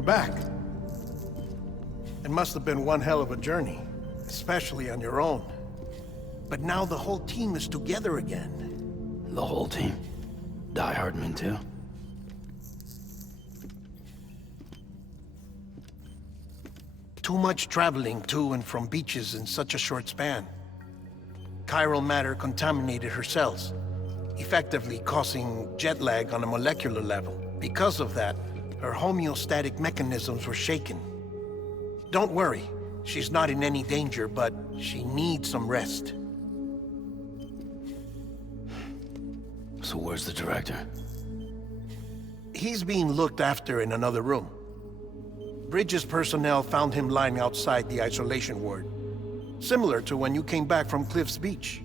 you're back. It must have been one hell of a journey, especially on your own. But now the whole team is together again. The whole team? Die Hardman too? Too much traveling to and from beaches in such a short span. Chiral matter contaminated her cells, effectively causing jet lag on a molecular level. Because of that, her homeostatic mechanisms were shaken. Don't worry, she's not in any danger, but she needs some rest. So where's the director? He's being looked after in another room. Bridges personnel found him lying outside the isolation ward. Similar to when you came back from Cliff's Beach.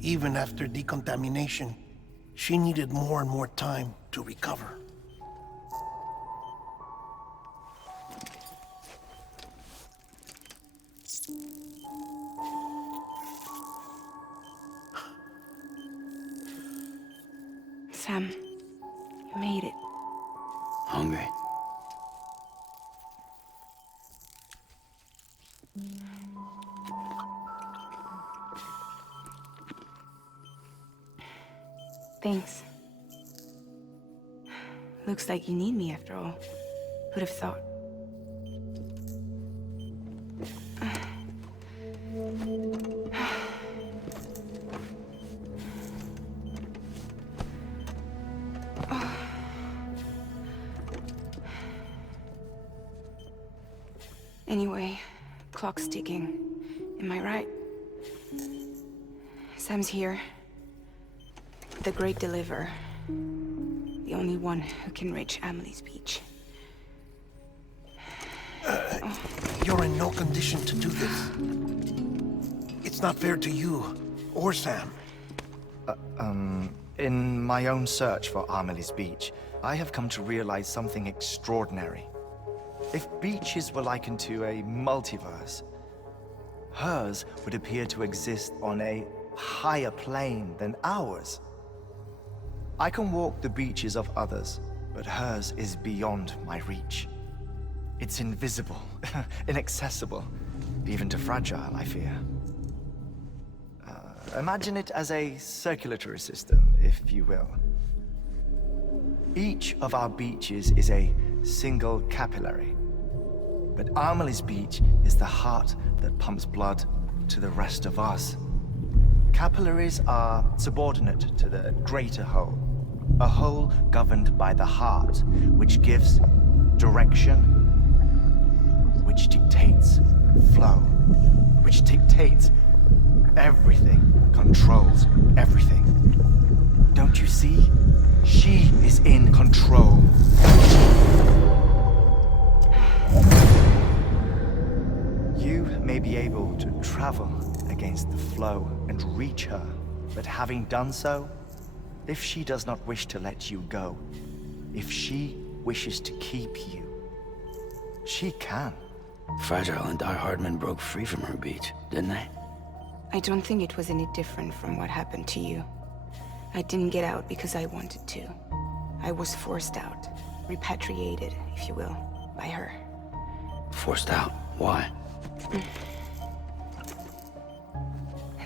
Even after decontamination, she needed more and more time to recover. Sam, you made it. Hungry? Thanks. Looks like you need me after all. Who'd have thought? Anyway, clock's ticking. Am I right? Sam's here. The Great Deliverer. The only one who can reach Amelie's Beach. You're in no condition to do this. It's not fair to you, or Sam. In my own search for Amelie's Beach, I have come to realize something extraordinary. If beaches were likened to a multiverse, hers would appear to exist on a higher plane than ours. I can walk the beaches of others, but hers is beyond my reach. It's invisible, inaccessible, even to fragile, I fear. Imagine it as a circulatory system, if you will. Each of our beaches is a single capillary. But Amelie's Beach is the heart that pumps blood to the rest of us. Capillaries are subordinate to the greater whole. A whole governed by the heart, which gives direction, which dictates flow, which dictates everything, controls everything. Don't you see? She is in control. You may be able to travel against the flow and reach her, but having done so, if she does not wish to let you go, if she wishes to keep you, she can. Fragile and Die Hardman broke free from her beach, didn't they? I don't think it was any different from what happened to you. I didn't get out because I wanted to. I was forced out, repatriated, if you will, by her. Forced out? Why?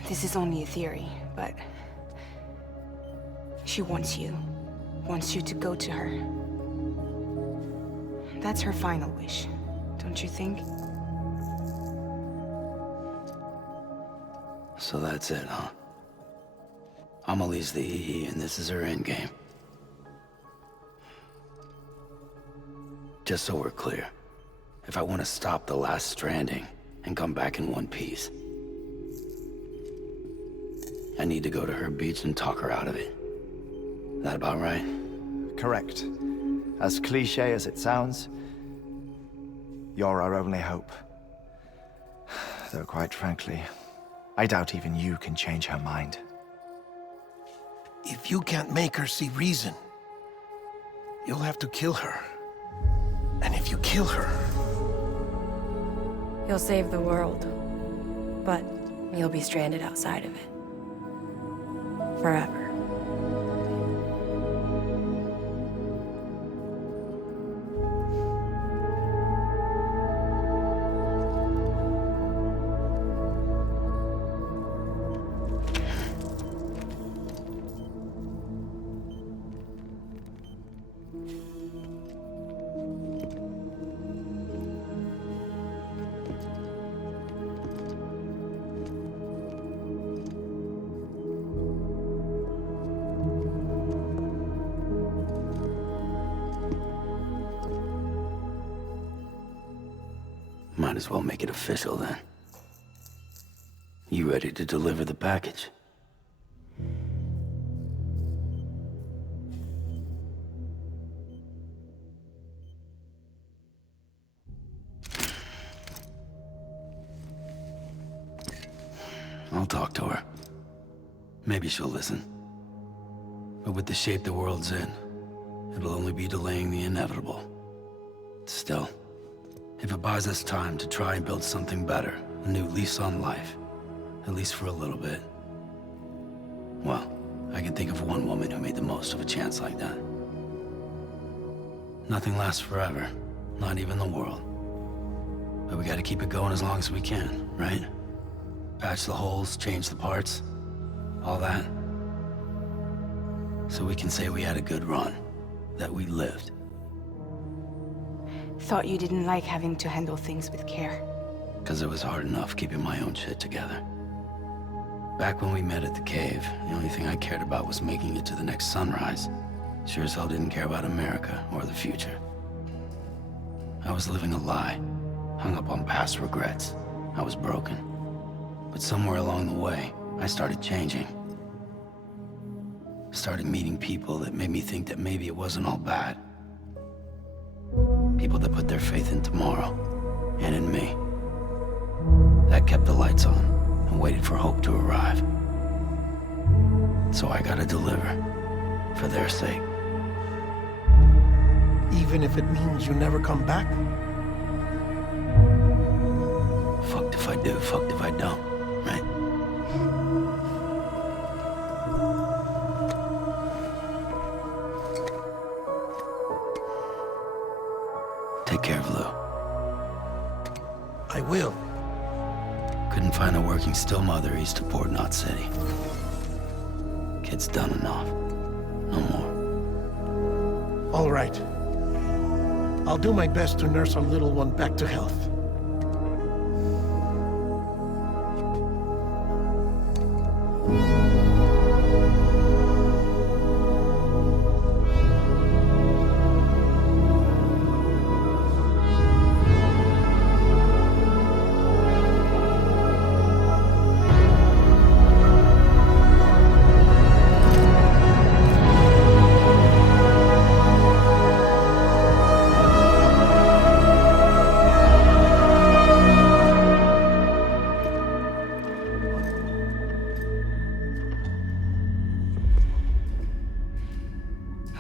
This is only a theory, but she wants you to go to her. That's her final wish, don't you think? So that's it, huh? Amelie's the EE and this is her endgame. Just so we're clear, if I want to stop the last Stranding and come back in one piece, I need to go to her beach and talk her out of it. That about right? Correct. As cliché as it sounds, you're our only hope. Though quite frankly, I doubt even you can change her mind. If you can't make her see reason, you'll have to kill her. And if you kill her... You'll save the world, but you'll be stranded outside of it. Forever. Might as well make it official then. You ready to deliver the package? I'll talk to her. Maybe she'll listen. But with the shape the world's in, it'll only be delaying the inevitable. Still, if it buys us time to try and build something better, a new lease on life, at least for a little bit, well, I can think of one woman who made the most of a chance like that. Nothing lasts forever, not even the world. But we gotta keep it going as long as we can, right? Patch the holes, change the parts, all that. So we can say we had a good run, that we lived. Thought you didn't like having to handle things with care. 'Cause it was hard enough keeping my own shit together. Back when we met at the cave, the only thing I cared about was making it to the next sunrise. Sure as hell didn't care about America or the future. I was living a lie, hung up on past regrets. I was broken. But somewhere along the way, I started changing. Started meeting people that made me think that maybe it wasn't all bad. People that put their faith in tomorrow, and in me. That kept the lights on, and waited for hope to arrive. So I gotta deliver, for their sake. Even if it means you never come back? Fucked if I do, fucked if I don't, right? Take care of Lou. I will. Couldn't find a working still mother east of Port Knot City. Kid's done enough. No more. All right. I'll do my best to nurse our little one back to health.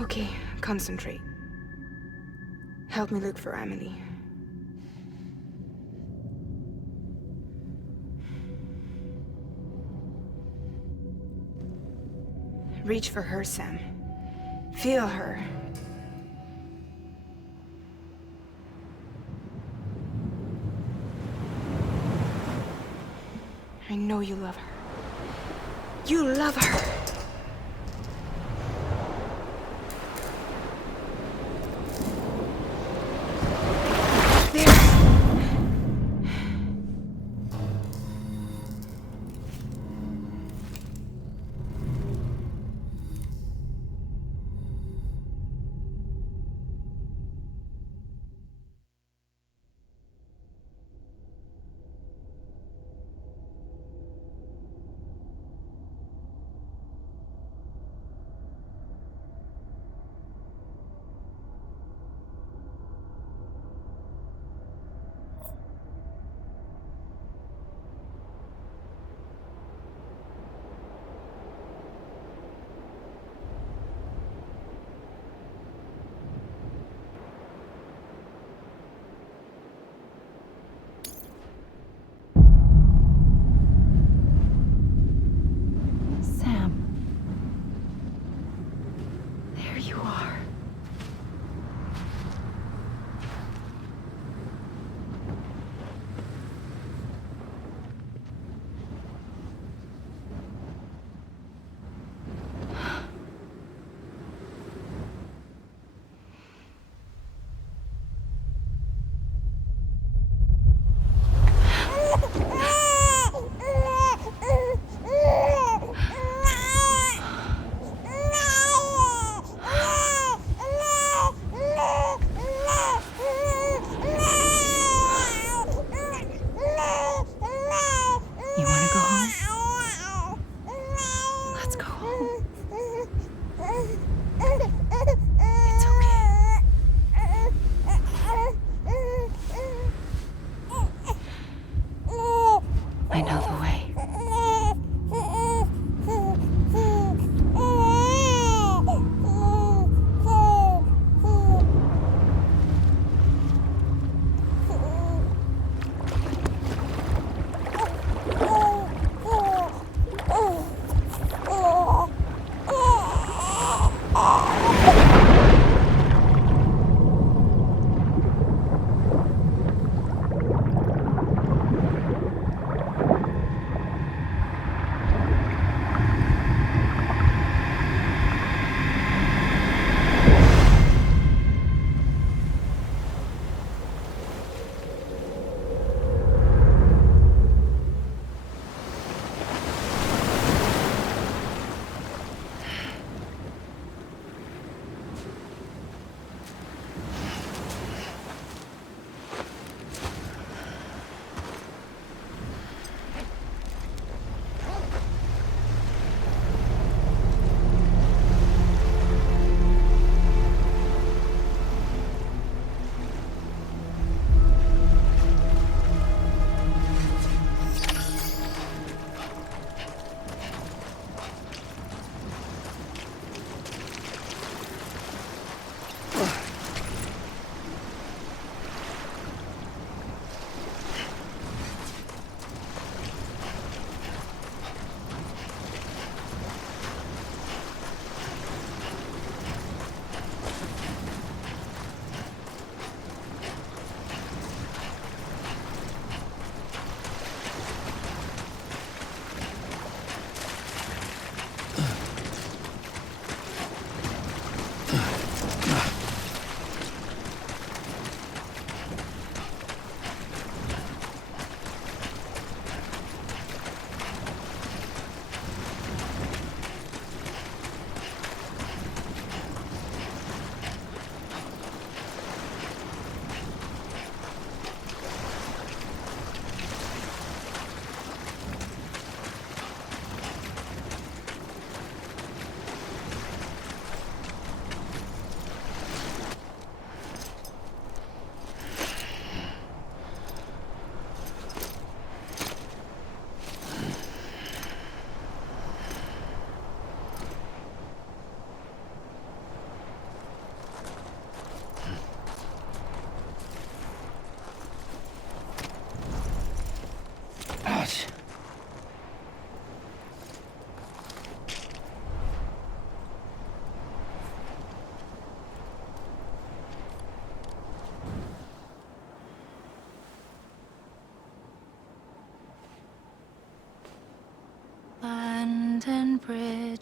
Okay, concentrate. Help me look for Emily. Reach for her, Sam. Feel her. I know you love her. You love her!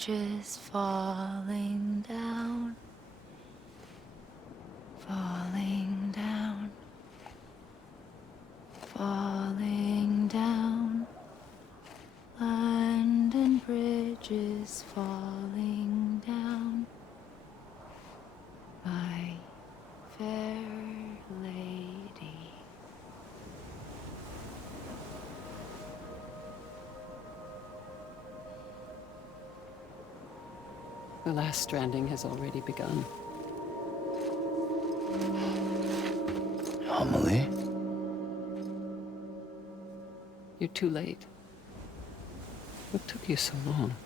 bridges falling down, falling down, falling down. London Bridge is falling down, my fair lady. The last stranding has already begun. Amelie? You're too late. What took you so long?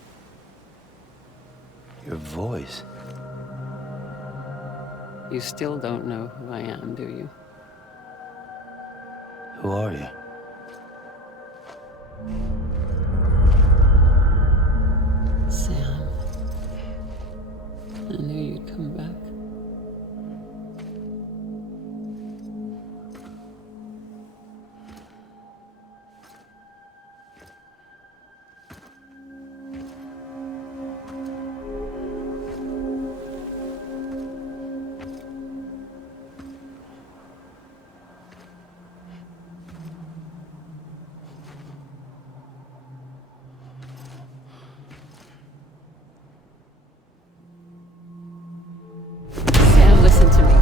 Your voice. You still don't know who I am, do you? Who are you? Sam. I knew you'd come back. Sam, listen to me.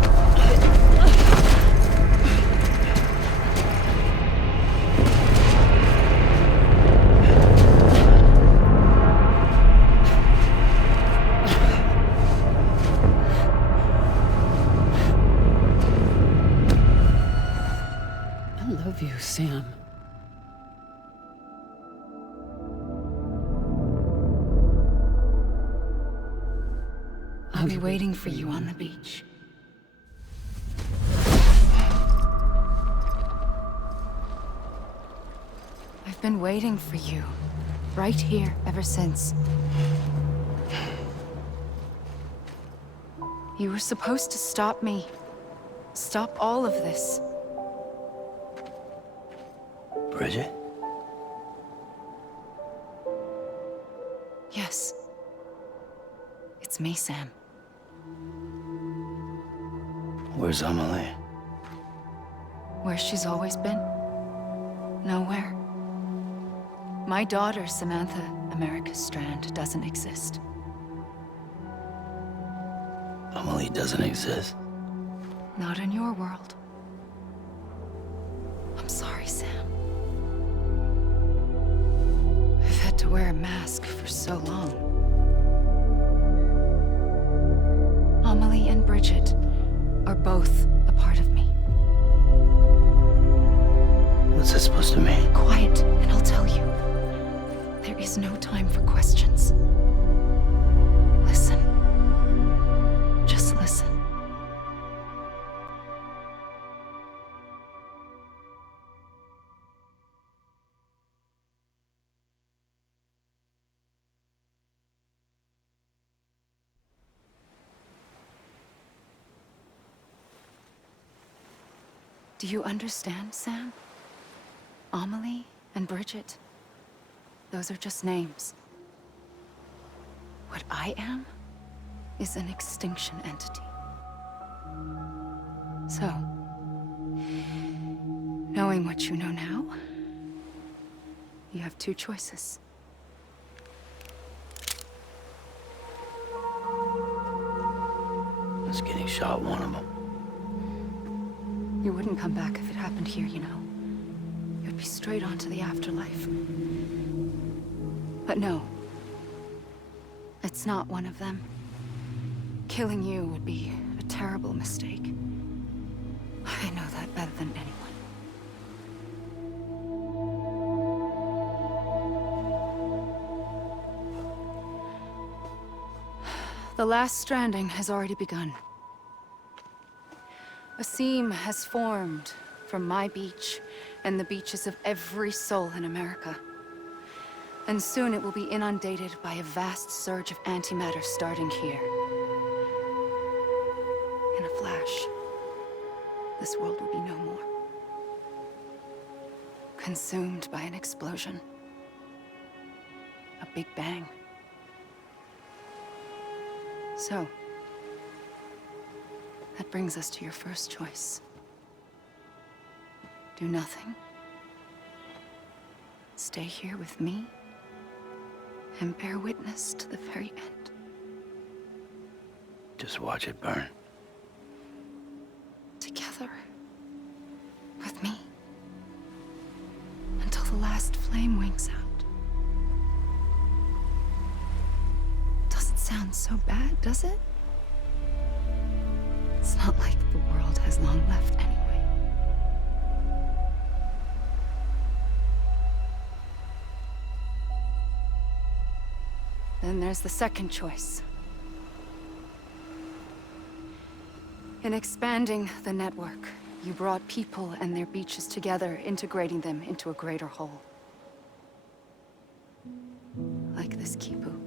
I love you, Sam. I'll be waiting for you on the beach. I've been waiting for you, right here, ever since. You were supposed to stop me. Stop all of this. Bridget? Yes. It's me, Sam. Where's Amelie? Where she's always been. Nowhere. My daughter, Samantha America Strand, doesn't exist. Amelie doesn't exist. Not in your world. I'm sorry, Sam. I've had to wear a mask for so long. Amelie and Bridget are both a part of me. What's that supposed to mean? Quiet, and I'll tell you. There is no time for questions. Listen. Just listen. Do you understand, Sam? Amelie and Bridget, those are just names. What I am is an extinction entity. So, knowing what you know now, you have two choices. Is getting shot one of them? You wouldn't come back if it happened here, you know. You'd be straight on to the afterlife. But no. It's not one of them. Killing you would be a terrible mistake. I know that better than anyone. The last stranding has already begun. A seam has formed from my beach and the beaches of every soul in America. And soon it will be inundated by a vast surge of antimatter starting here. In a flash, this world will be no more. Consumed by an explosion. A big bang. So, that brings us to your first choice. Do nothing. Stay here with me, and bear witness to the very end. Just watch it burn. Together. With me. Until the last flame winks out. Doesn't sound so bad, does it? It's not like the world has long left anyway. Then there's the second choice. In expanding the network, you brought people and their beaches together, integrating them into a greater whole. Like this Kipu.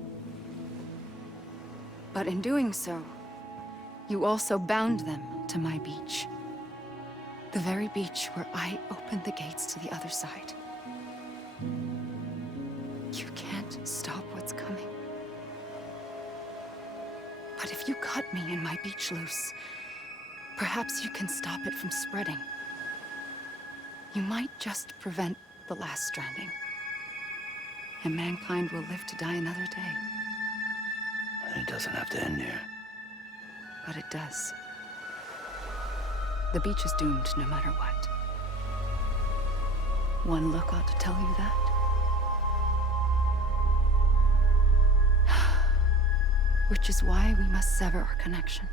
But in doing so, you also bound them to my beach. The very beach where I opened the gates to the other side. You can't stop what's coming. But if you cut me and my beach loose, perhaps you can stop it from spreading. You might just prevent the last stranding. And mankind will live to die another day. It doesn't have to end here. But it does. The beach is doomed no matter what. One look ought to tell you that. Which is why we must sever our connection.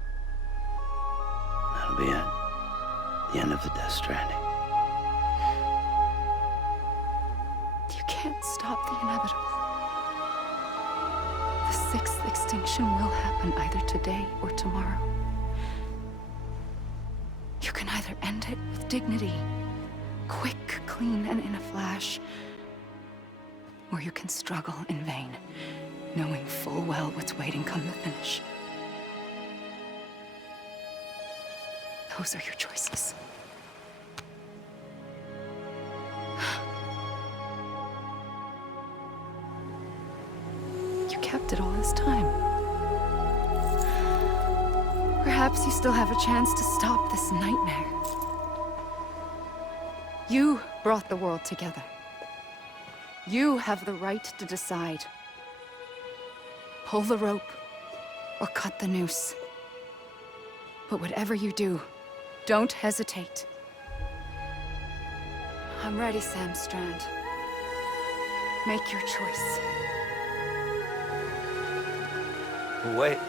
That'll be it. The end of the Death Stranding. You can't stop the inevitable. The sixth extinction will happen either today or tomorrow. You can either end it with dignity, quick, clean, and in a flash, or you can struggle in vain, knowing full well what's waiting come the finish. Those are your choices. You kept it all this time. Perhaps you still have a chance to stop this nightmare. You brought the world together. You have the right to decide. Pull the rope, or cut the noose. But whatever you do, don't hesitate. I'm ready, Sam Strand. Make your choice. Wait.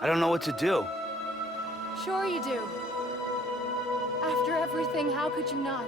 I don't know what to do. Sure you do. After everything, how could you not?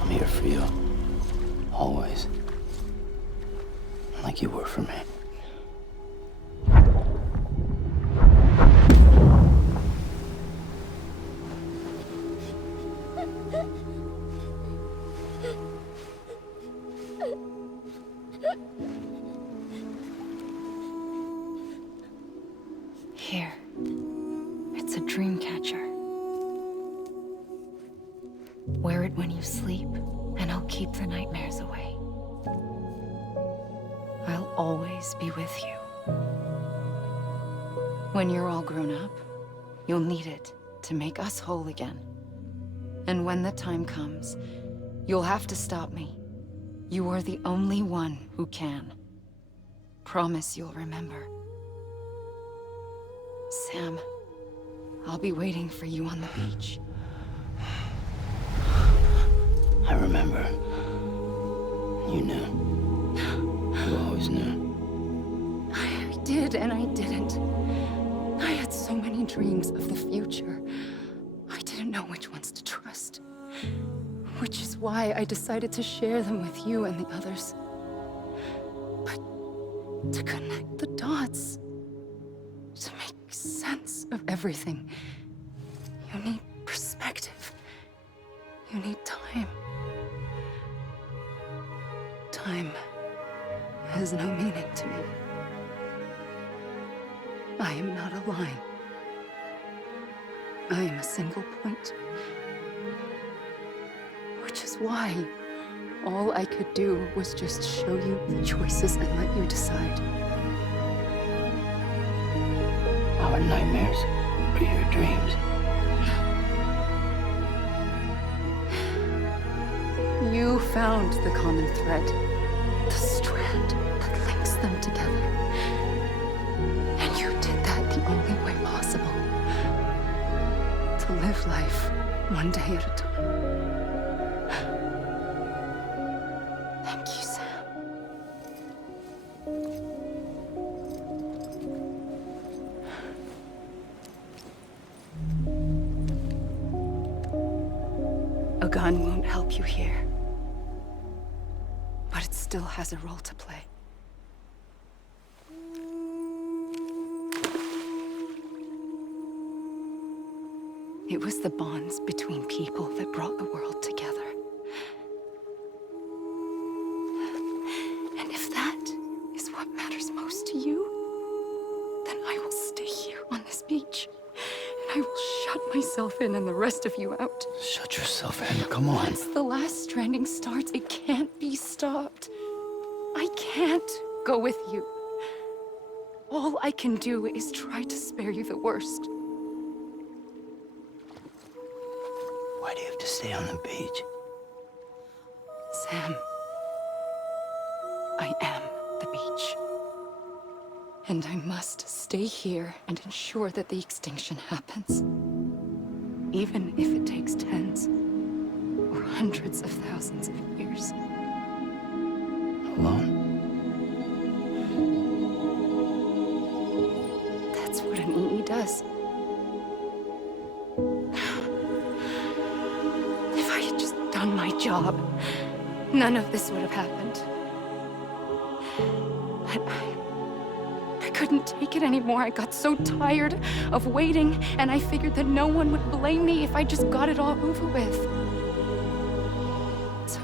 I'm here for you. Always. Like you were for me. Here. It's a dream catcher. Wear it when you sleep, and I'll keep the nightmares away. I'll always be with you. When you're all grown up, you'll need it to make us whole again. And when the time comes, you'll have to stop me. You are the only one who can. Promise you'll remember. Sam, I'll be waiting for you on the beach. I remember. You knew. You always knew. I did and I didn't. I had so many dreams of the future. I didn't know which ones to trust. Which is why I decided to share them with you and the others. But to connect the dots, to make sense of everything, you need perspective. You need time. Time has no meaning to me. I am not a line. I am a single point. Which is why all I could do was just show you the choices and let you decide. Our nightmares are your dreams. You found the common thread, the strand that links them together. And you did that the only way possible. To live life one day at a time. Thank you, Sam. A gun won't help you here. But it still has a role to play. It was the bonds between people that brought the world together. And if that is what matters most to you, then I will stay here on this beach. And I will shut myself in and the rest of you out. Shut yourself in, come on. Once the last stranding starts, it can't be stopped. I can't go with you. All I can do is try to spare you the worst. Why do you have to stay on the beach? Sam, I am the beach. And I must stay here and ensure that the extinction happens. Even if it takes tens or hundreds of thousands of years. Alone? That's what an EE does. If I had just done my job, none of this would have happened. But I couldn't take it anymore. I got so tired of waiting, and I figured that no one would blame me if I just got it all over with. So,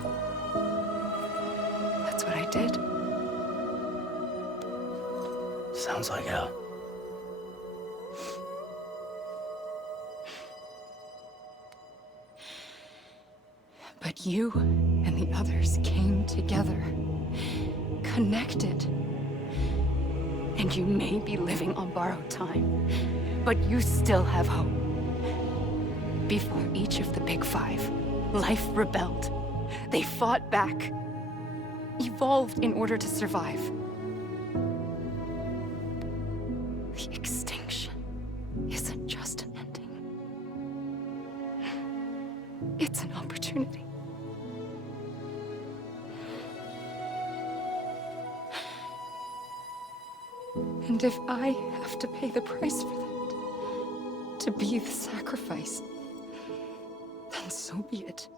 that's what I did. Sounds like hell. But you and the others came together, connected. And you may be living on borrowed time, but you still have hope. Before each of the Big Five, life rebelled. They fought back, evolved in order to survive. The extinction isn't just an ending. It's an opportunity. And if I have to pay the price for that, to be the sacrifice, then so be it.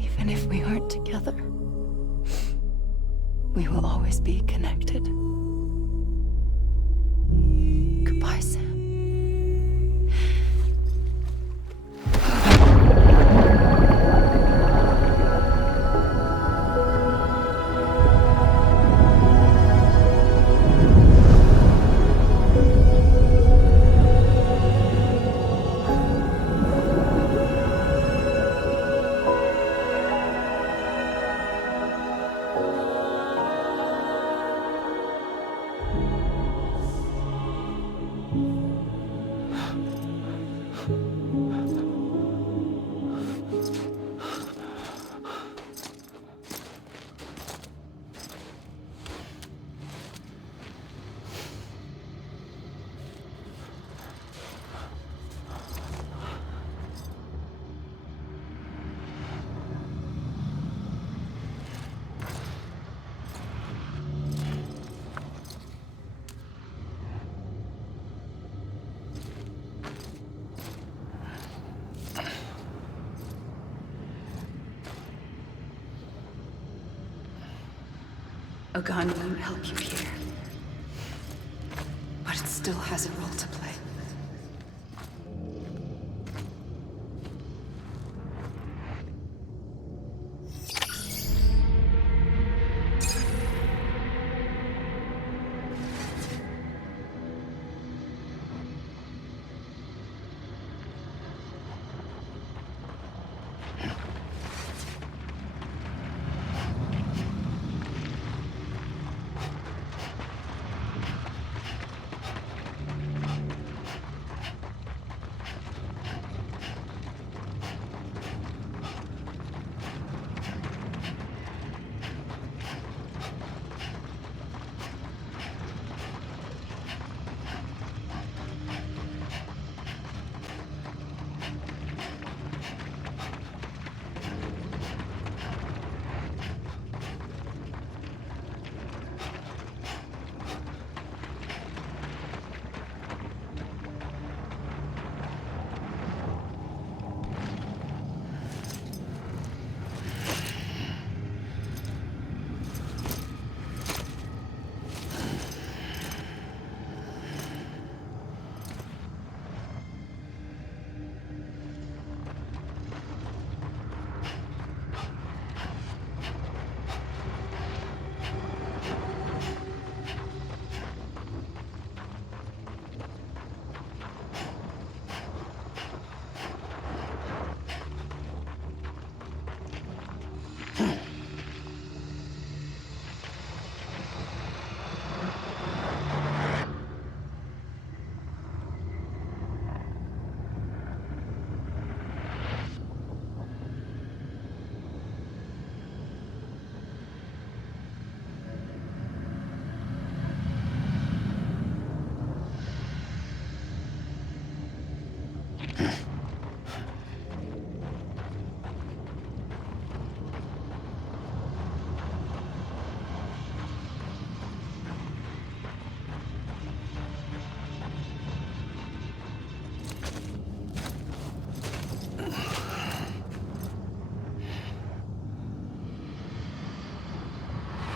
Even if we aren't together, we will always be connected. Goodbye, Sam. A gun won't help you here. But it still has a role to play.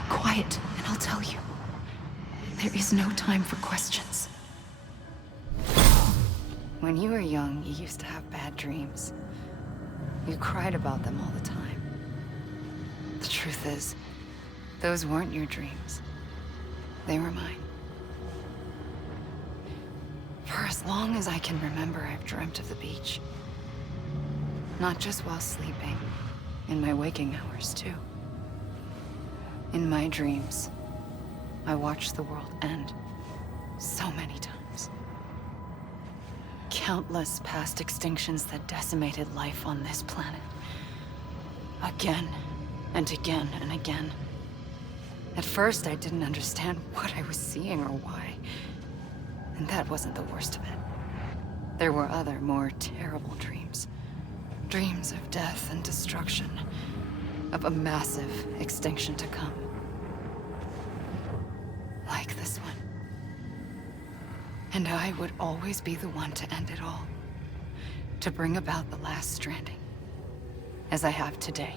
Quiet, and I'll tell you. There is no time for questions. When you were young, you used to have bad dreams. You cried about them all the time. The truth is, those weren't your dreams. They were mine. For as long as I can remember, I've dreamt of the beach. Not just while sleeping, in my waking hours, too. In my dreams, I watched the world end so many times. Countless past extinctions that decimated life on this planet. Again, and again, and again. At first, I didn't understand what I was seeing or why. And that wasn't the worst of it. There were other, more terrible dreams. Dreams of death and destruction. Of a massive extinction to come. Like this one. And I would always be the one to end it all. To bring about the last stranding. As I have today.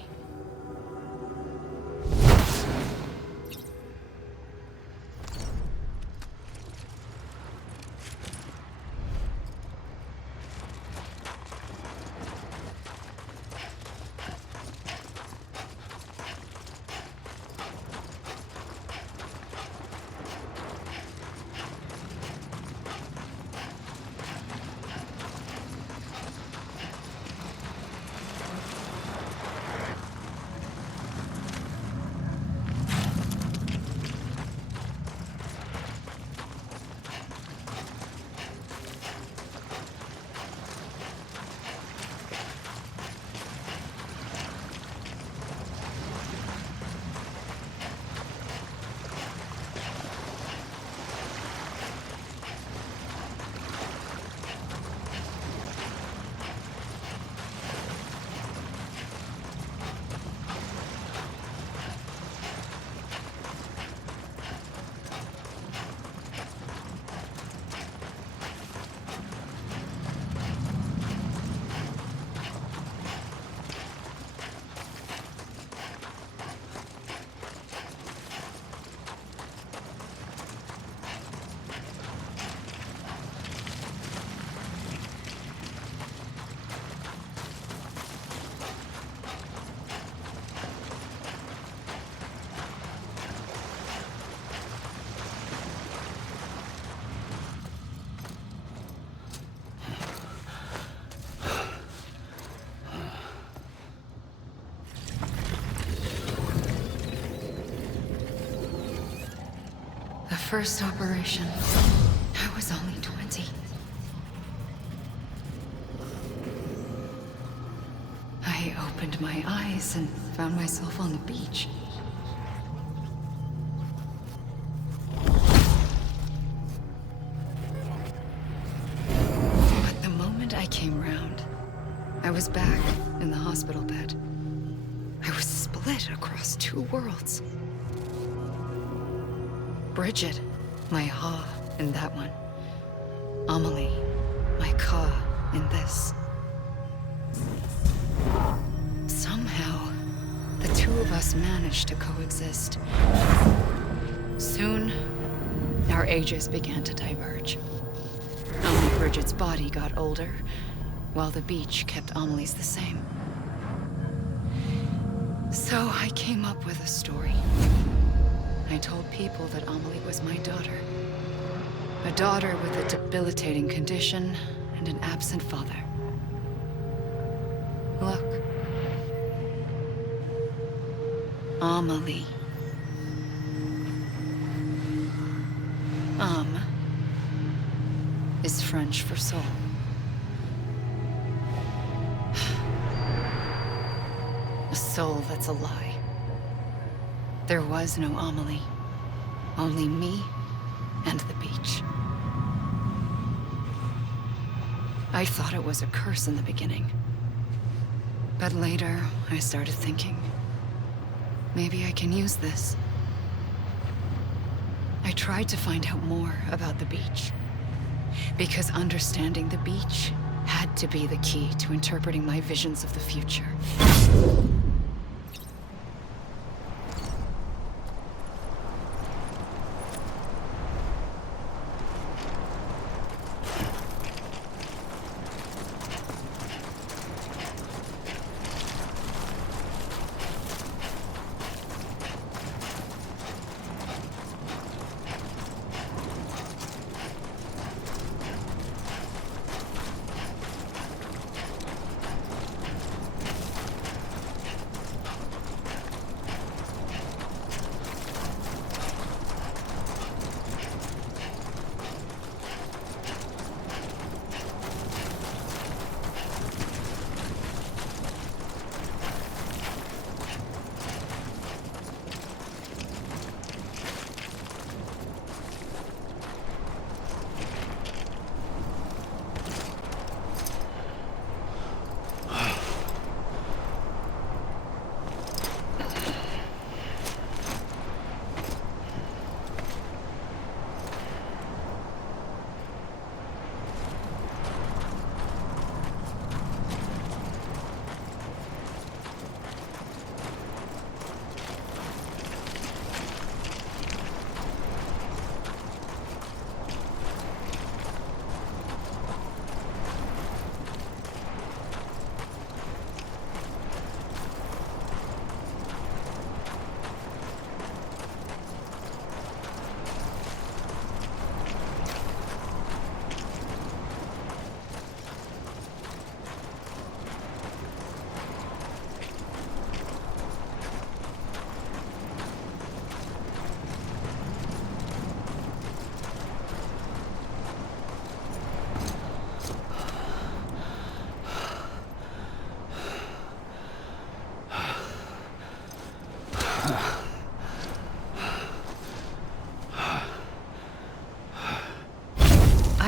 first operation, I was only 20. I opened my eyes and found myself on the beach. But the moment I came round, I was back in the hospital bed. I was split across two worlds. Bridget, my Ha in that one. Amelie, my Ka in this. Somehow, the two of us managed to coexist. Soon, our ages began to diverge. Only Bridget's body got older, while the beach kept Amelie's the same. So I came up with a story. I told people that Amelie was my daughter. A daughter with a debilitating condition and an absent father. Look. Amelie. Is French for soul. A soul that's a lie. There was no Amelie. Only me and the beach. I thought it was a curse in the beginning. But later, I started thinking, maybe I can use this. I tried to find out more about the beach. Because understanding the beach had to be the key to interpreting my visions of the future.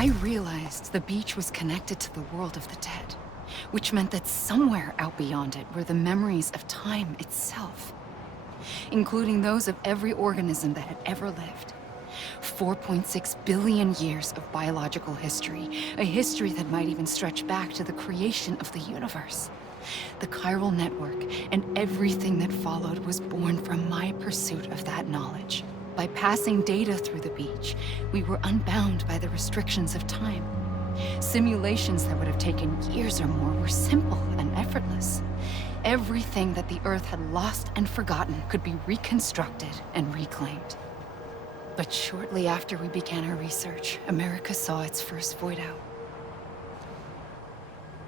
I realized the beach was connected to the world of the dead, which meant that somewhere out beyond it were the memories of time itself, including those of every organism that had ever lived. 4.6 billion years of biological history, a history that might even stretch back to the creation of the universe. The chiral network and everything that followed was born from my pursuit of that knowledge. By passing data through the beach, we were unbound by the restrictions of time. Simulations that would have taken years or more were simple and effortless. Everything that the Earth had lost and forgotten could be reconstructed and reclaimed. But shortly after we began our research, America saw its first void out.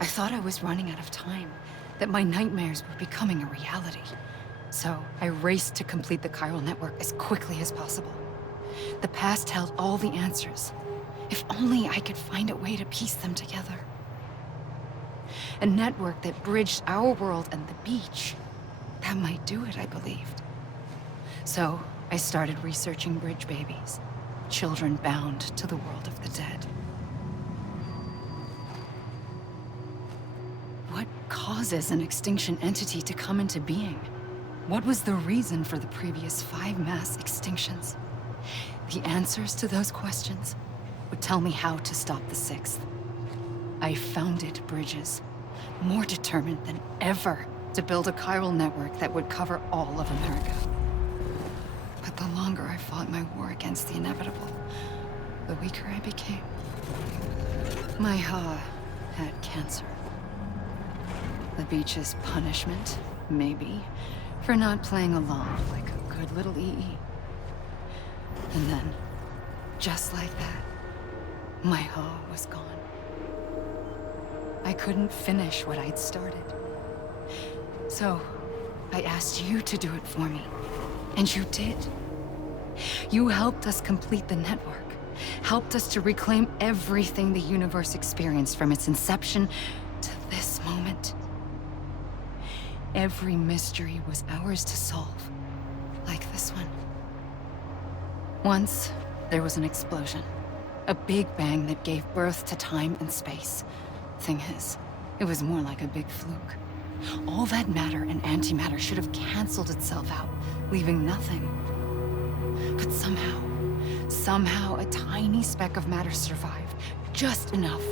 I thought I was running out of time, that my nightmares were becoming a reality. So I raced to complete the chiral network as quickly as possible. The past held all the answers. If only I could find a way to piece them together. A network that bridged our world and the beach. That might do it, I believed. So, I started researching bridge babies. Children bound to the world of the dead. What causes an extinction entity to come into being? What was the reason for the previous 5 mass extinctions? The answers to those questions would tell me how to stop the 6th. I founded bridges, more determined than ever to build a chiral network that would cover all of America. But the longer I fought my war against the inevitable, the weaker I became. My Ha had cancer. The beach's punishment, maybe, for not playing along like a good little EE. And then, just like that, my Ha was gone. I couldn't finish what I'd started. So, I asked you to do it for me. And you did. You helped us complete the network. Helped us to reclaim everything the universe experienced from its inception to this moment. Every mystery was ours to solve. Like this one. Once, there was an explosion. A big bang that gave birth to time and space. Thing is, it was more like a big fluke. All that matter and antimatter should have canceled itself out, leaving nothing. But somehow a tiny speck of matter survived. Just enough.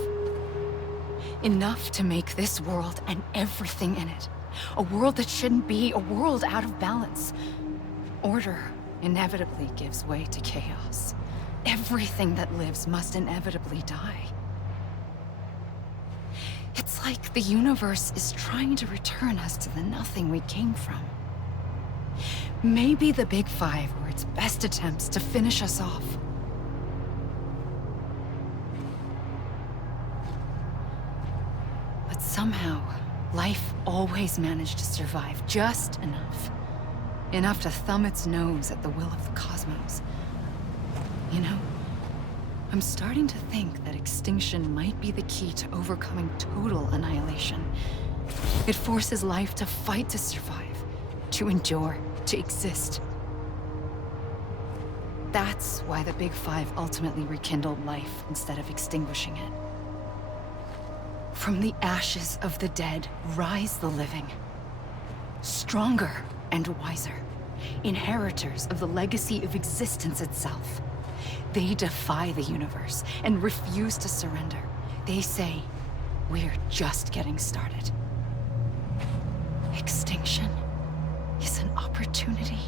Enough to make this world and everything in it. A world that shouldn't be, a world out of balance. Order inevitably gives way to chaos. Everything that lives must inevitably die. It's like the universe is trying to return us to the nothing we came from. Maybe the Big Five were its best attempts to finish us off. But somehow, life always managed to survive just enough. Enough to thumb its nose at the will of the cosmos. You know, I'm starting to think that extinction might be the key to overcoming total annihilation. It forces life to fight to survive, to endure, to exist. That's why the Big Five ultimately rekindled life instead of extinguishing it. From the ashes of the dead rise the living. Stronger and wiser. Inheritors of the legacy of existence itself. They defy the universe and refuse to surrender. They say, we're just getting started. Extinction is an opportunity.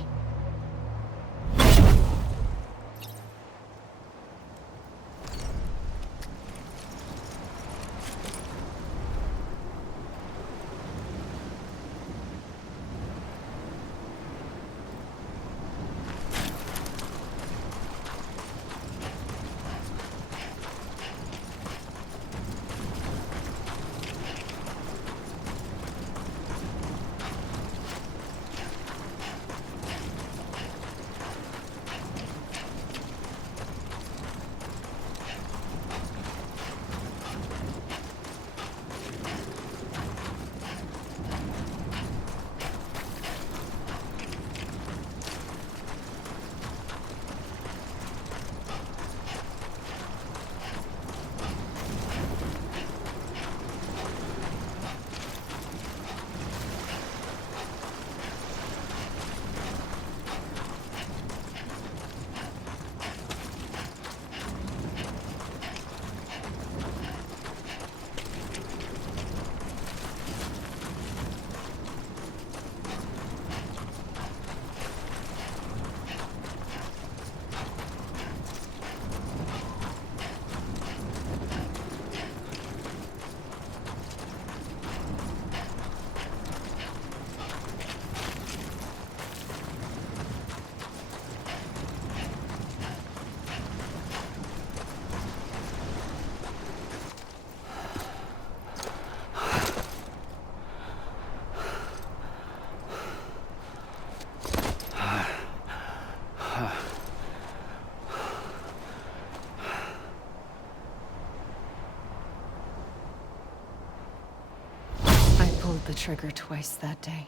the trigger twice that day.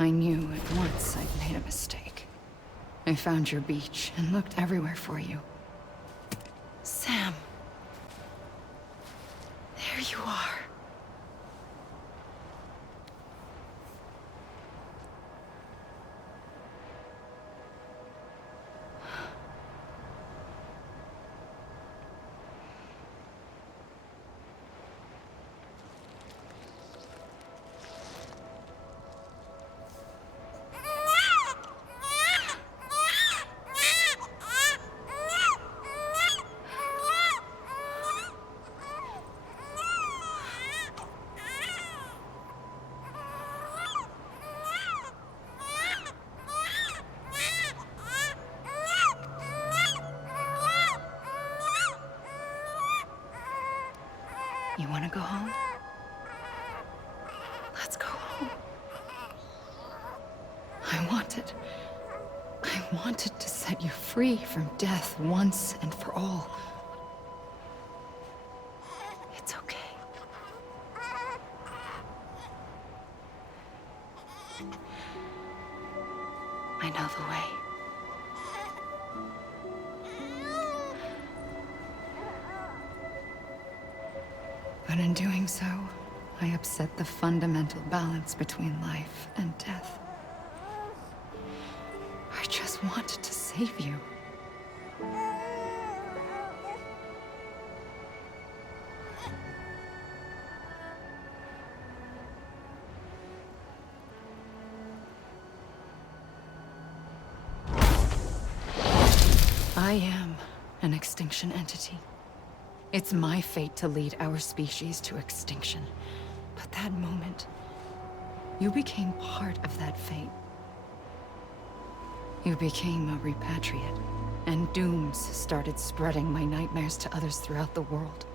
I knew at once I'd made a mistake. I found your beach and looked everywhere for you. Sam. There you are. You want to go home? Let's go home. I wanted to set you free from death once and for all. It's okay. I know the way. But in doing so, I upset the fundamental balance between life and death. I just wanted to save you. I am an extinction entity. It's my fate to lead our species to extinction. But that moment, you became part of that fate. You became a repatriate, and dooms started spreading my nightmares to others throughout the world.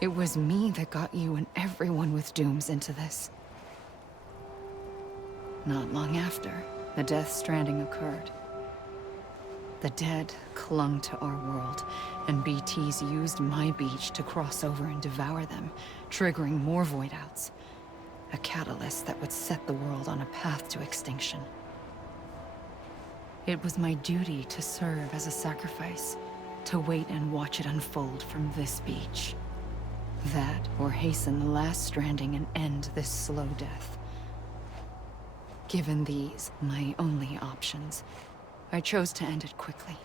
It was me that got you and everyone with dooms into this. Not long after, the Death Stranding occurred. The dead clung to our world, and BTs used my beach to cross over and devour them, triggering more void outs. A catalyst that would set the world on a path to extinction. It was my duty to serve as a sacrifice, to wait and watch it unfold from this beach. That, or hasten the last stranding and end this slow death. Given these, my only options, I chose to end it quickly.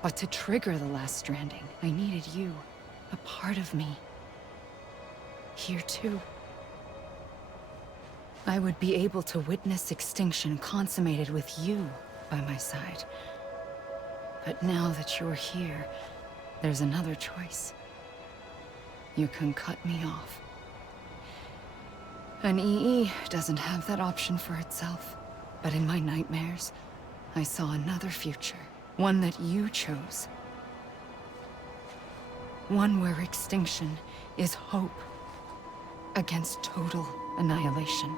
But to trigger the last stranding, I needed you, a part of me. Here too. I would be able to witness extinction consummated with you by my side. But now that you're here, there's another choice. You can cut me off. An EE doesn't have that option for itself. But in my nightmares, I saw another future. One that you chose. One where extinction is hope against total annihilation.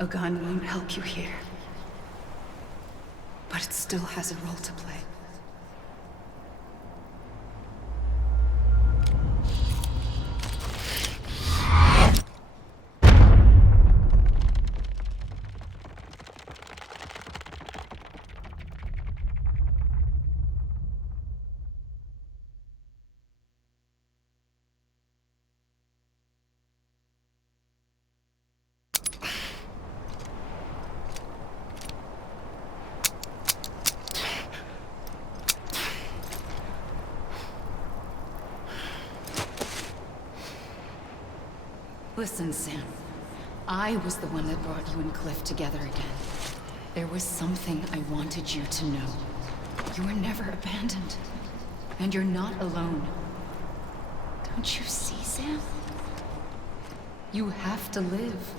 A gun won't help you here. But it still has a role to play. Listen, Sam. I was the one that brought you and Cliff together again. There was something I wanted you to know. You were never abandoned. And you're not alone. Don't you see, Sam? You have to live.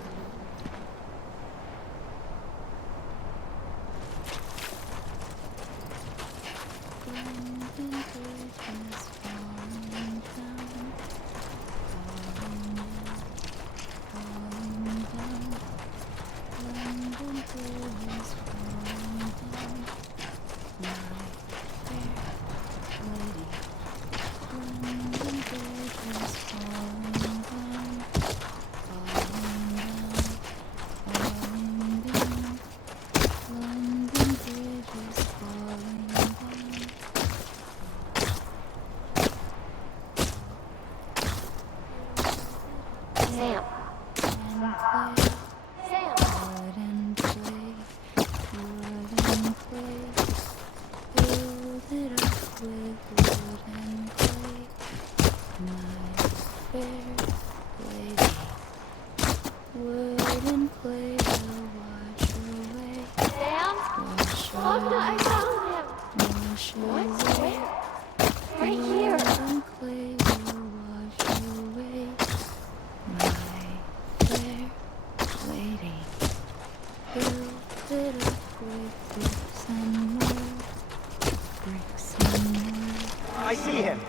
I see him.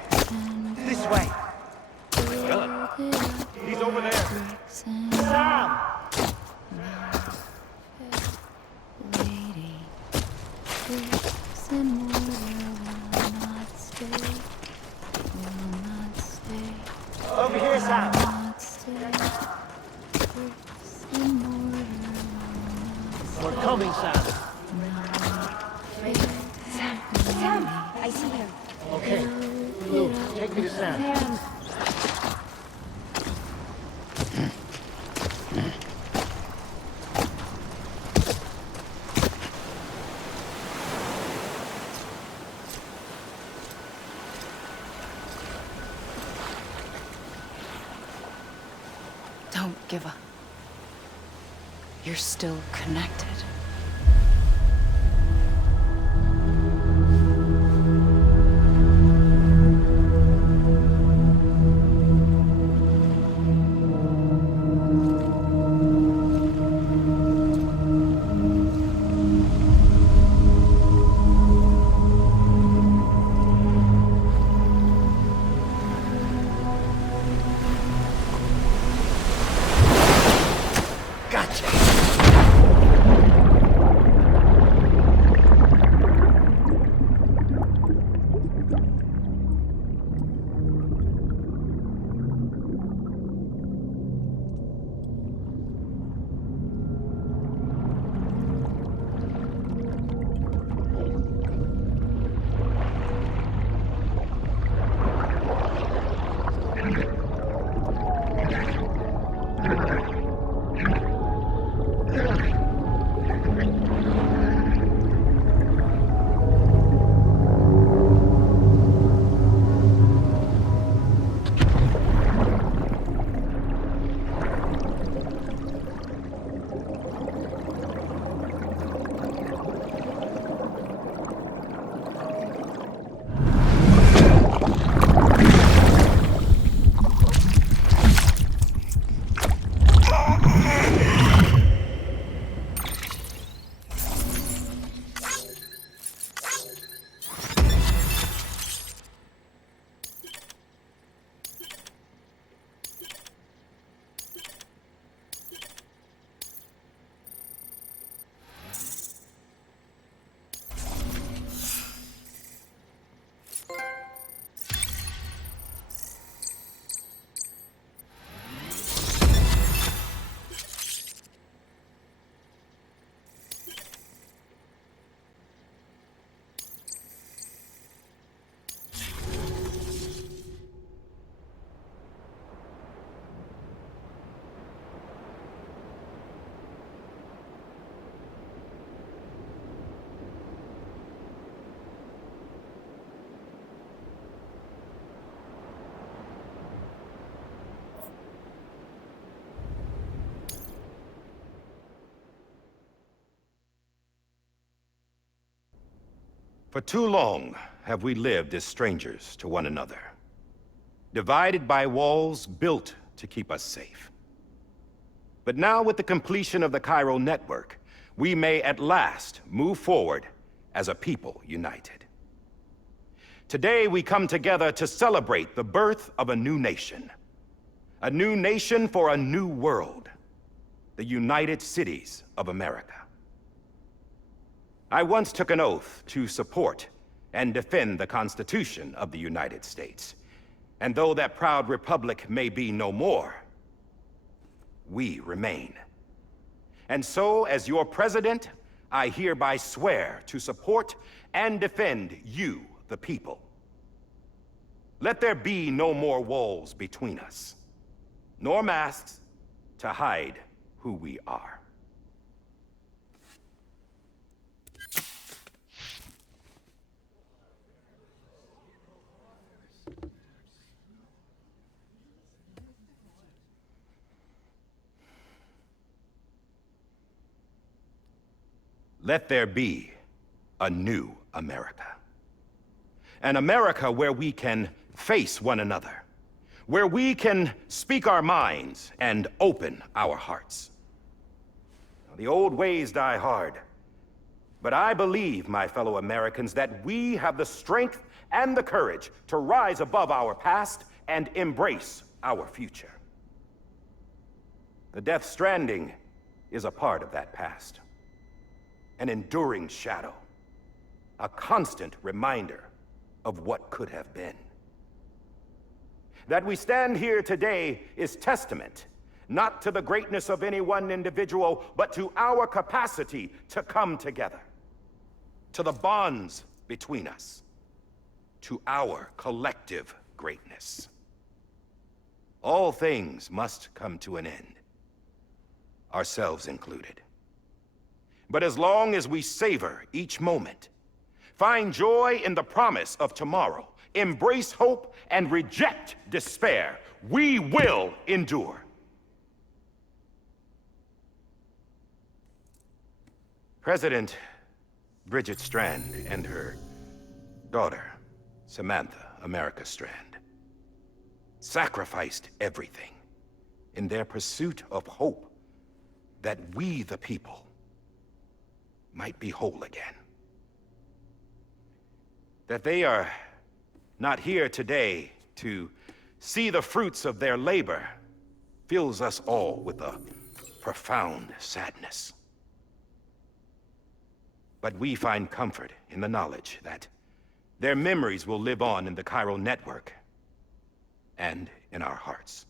This way. He's over there. Sam! Over here, Sam. We're coming, Sam. Sam, I see him. Okay. Luke, take me to Sam. Don't give up. You're still connected. For too long have we lived as strangers to one another, divided by walls built to keep us safe. But now, with the completion of the chiral network, we may at last move forward as a people united. Today, we come together to celebrate the birth of a new nation. A new nation for a new world. The United Cities of America. I once took an oath to support and defend the Constitution of the United States. And though that proud republic may be no more, we remain. And so, as your president, I hereby swear to support and defend you, the people. Let there be no more walls between us, nor masks to hide who we are. Let there be a new America. An America where we can face one another, where we can speak our minds and open our hearts. The old ways die hard, but I believe, my fellow Americans, that we have the strength and the courage to rise above our past and embrace our future. The Death Stranding is a part of that past. An enduring shadow, a constant reminder of what could have been. That we stand here today is testament, not to the greatness of any one individual, but to our capacity to come together, to the bonds between us, to our collective greatness. All things must come to an end, ourselves included. But as long as we savor each moment, find joy in the promise of tomorrow, embrace hope, and reject despair, we will endure. President Bridget Strand and her daughter, Samantha America Strand, sacrificed everything in their pursuit of hope that we, the people, might be whole again. That they are not here today to see the fruits of their labor fills us all with a profound sadness. But we find comfort in the knowledge that their memories will live on in the chiral network and in our hearts.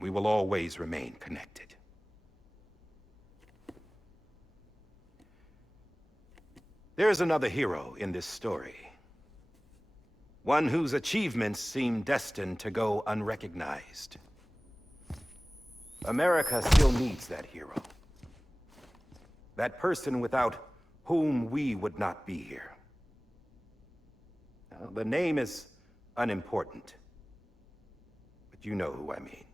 We will always remain connected. There's another hero in this story. One whose achievements seem destined to go unrecognized. America still needs that hero. That person without whom we would not be here. Now, the name is unimportant, but you know who I mean.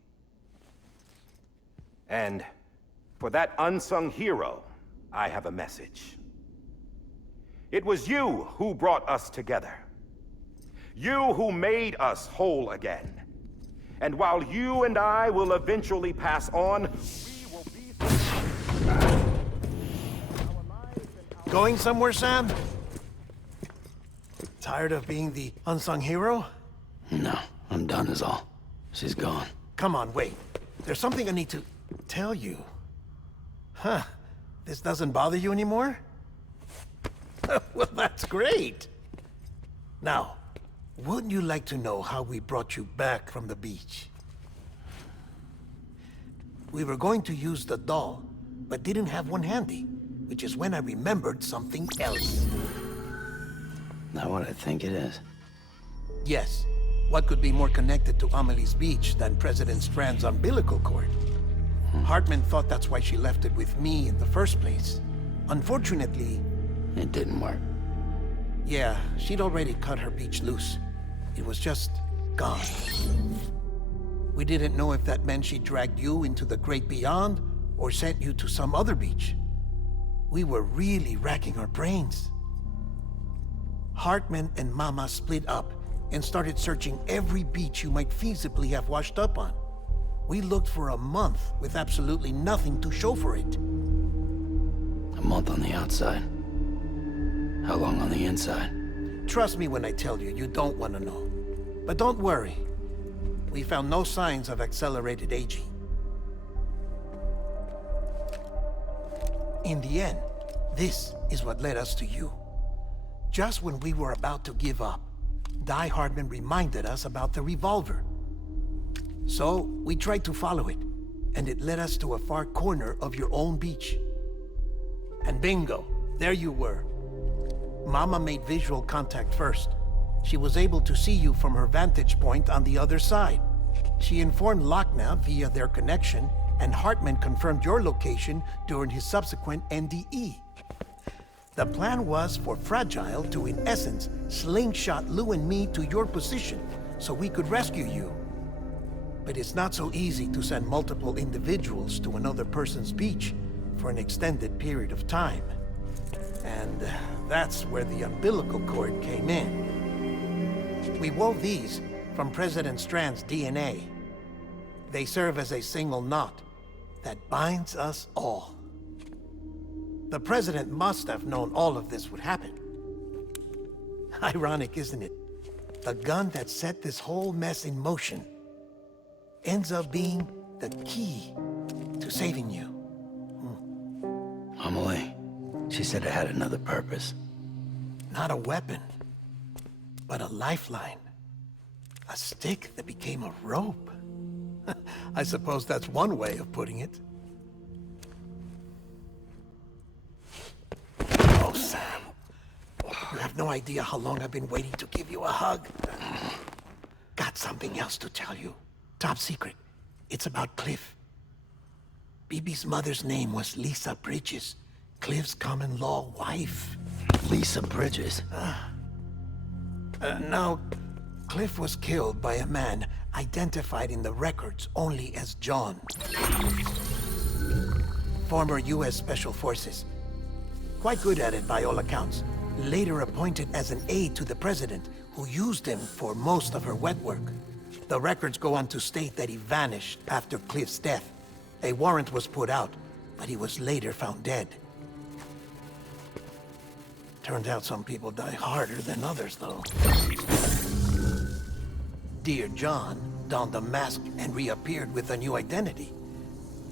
And for that unsung hero, I have a message. It was you who brought us together. You who made us whole again. And while you and I will eventually pass on, we will be... Going somewhere, Sam? Tired of being the unsung hero? No, I'm done is all. She's gone. Come on, wait. There's something I need to tell you. Huh. This doesn't bother you anymore? Well, that's great. Now, wouldn't you like to know how we brought you back from the beach? We were going to use the doll, but didn't have one handy, which is when I remembered something else. Not what I think it is. Yes. What could be more connected to Amelie's beach than President Strand's umbilical cord? Hartman thought that's why she left it with me in the first place. Unfortunately... It didn't work. Yeah, she'd already cut her beach loose. It was just gone. We didn't know if that meant she dragged you into the great beyond, or sent you to some other beach. We were really racking our brains. Hartman and Mama split up and started searching every beach you might feasibly have washed up on. We looked for a month with absolutely nothing to show for it. A month on the outside. How long on the inside? Trust me when I tell you, you don't want to know. But don't worry. We found no signs of accelerated aging. In the end, this is what led us to you. Just when we were about to give up, Die Hardman reminded us about the revolver. So, we tried to follow it, and it led us to a far corner of your own beach. And bingo, there you were. Mama made visual contact first. She was able to see you from her vantage point on the other side. She informed Lochner via their connection, and Hartman confirmed your location during his subsequent NDE. The plan was for Fragile to, in essence, slingshot Lou and me to your position so we could rescue you. But it's not so easy to send multiple individuals to another person's beach for an extended period of time. And that's where the umbilical cord came in. We wove these from President Strand's DNA. They serve as a single knot that binds us all. The President must have known all of this would happen. Ironic, isn't it? The gun that set this whole mess in motion ends up being the key to saving you. Amelie, she said it had another purpose. Not a weapon, but a lifeline. A stick that became a rope. I suppose that's one way of putting it. Oh, Sam. You have no idea how long I've been waiting to give you a hug. Got something else to tell you. Top secret. It's about Cliff. Bibi's mother's name was Lisa Bridges, Cliff's common-law wife. Lisa Bridges? No, Cliff was killed by a man identified in the records only as John. Former U.S. Special Forces. Quite good at it by all accounts. Later appointed as an aide to the president, who used him for most of her wet work. The records go on to state that he vanished after Cliff's death. A warrant was put out, but he was later found dead. Turns out some people die harder than others, though. Dear John donned a mask and reappeared with a new identity.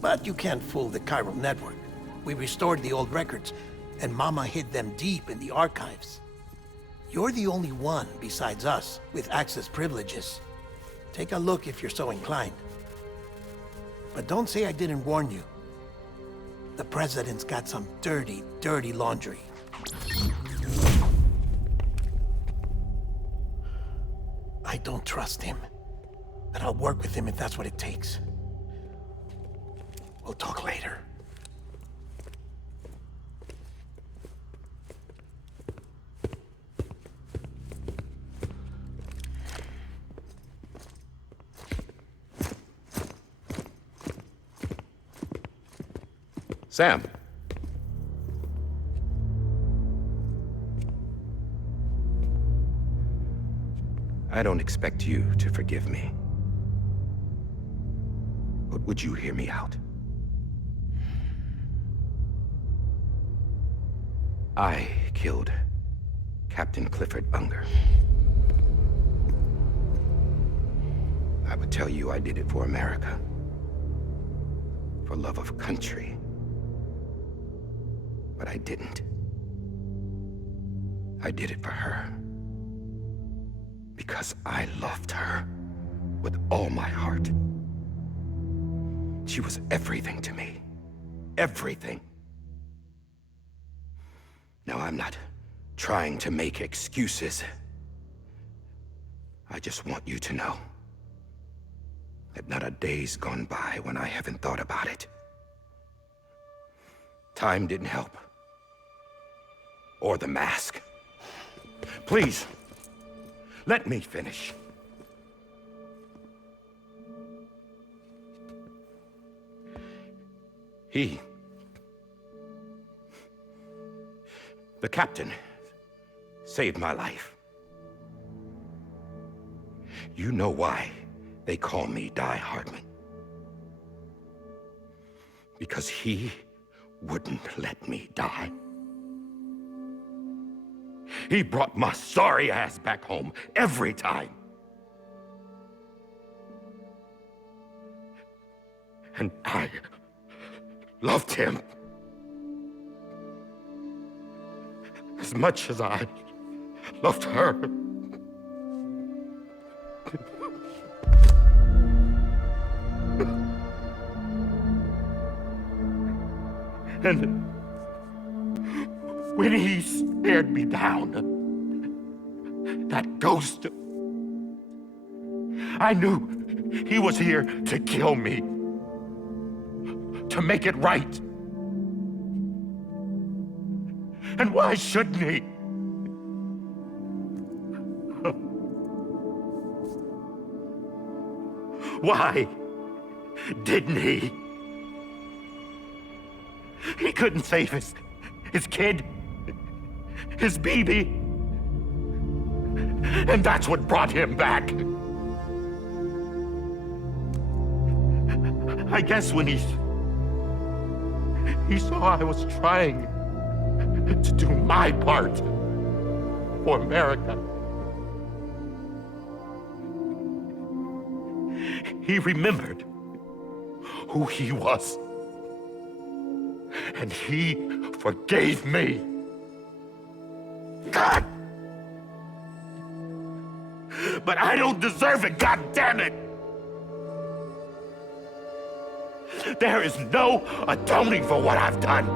But you can't fool the chiral network. We restored the old records, and Mama hid them deep in the archives. You're the only one, besides us, with access privileges. Take a look if you're so inclined. But don't say I didn't warn you. The President's got some dirty, dirty laundry. I don't trust him, but I'll work with him if that's what it takes. We'll talk later. Sam. I don't expect you to forgive me. But would you hear me out? I killed Captain Clifford Unger. I would tell you I did it for America. For love of country. But I didn't. I did it for her. Because I loved her with all my heart. She was everything to me. Everything. Now, I'm not trying to make excuses. I just want you to know that not a day's gone by when I haven't thought about it. Time didn't help. Or the mask. Please, let me finish. The captain saved my life. You know why they call me Die Hardman? Because he wouldn't let me die. He brought my sorry ass back home every time. And I loved him as much as I loved her. And when he stared me down, that ghost, I knew he was here to kill me, to make it right. And why shouldn't he? Why didn't he? He couldn't save his kid, his baby. And that's what brought him back. I guess when he saw I was trying to do my part for America, he remembered who he was. And he forgave me. God! But I don't deserve it, God damn it! There is no atoning for what I've done.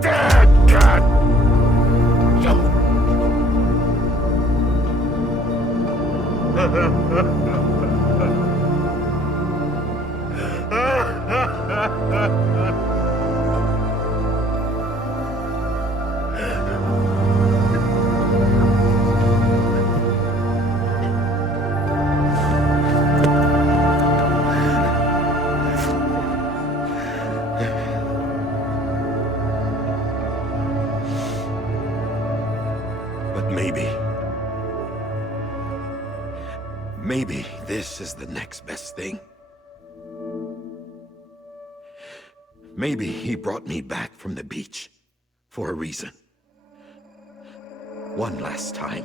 Damn God! But maybe this is the next best thing. Maybe he brought me back from the beach for a reason. One last time.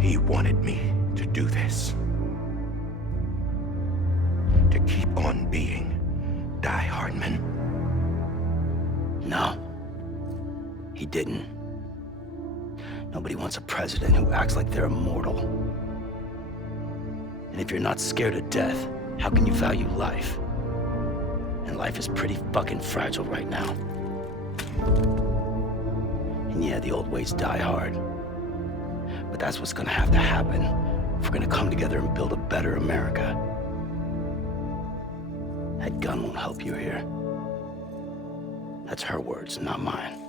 He wanted me to do this. To keep on being Die Hardman. No. He didn't. Nobody wants a president who acts like they're immortal. And if you're not scared of death, how can you value life? And life is pretty fucking fragile right now. And yeah, the old ways die hard. But that's what's gonna have to happen if we're gonna come together and build a better America. That gun won't help you here. That's her words, not mine.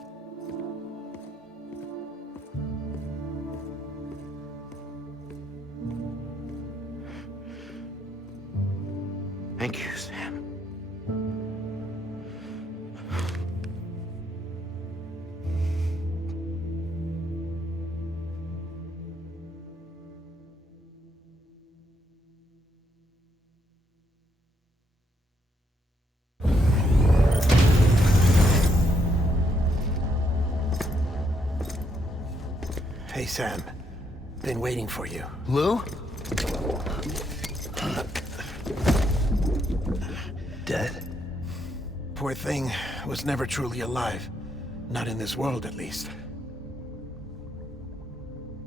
Thank you, Sam. Hey, Sam. Been waiting for you. Lou? Dead? Poor thing was never truly alive. Not in this world, at least.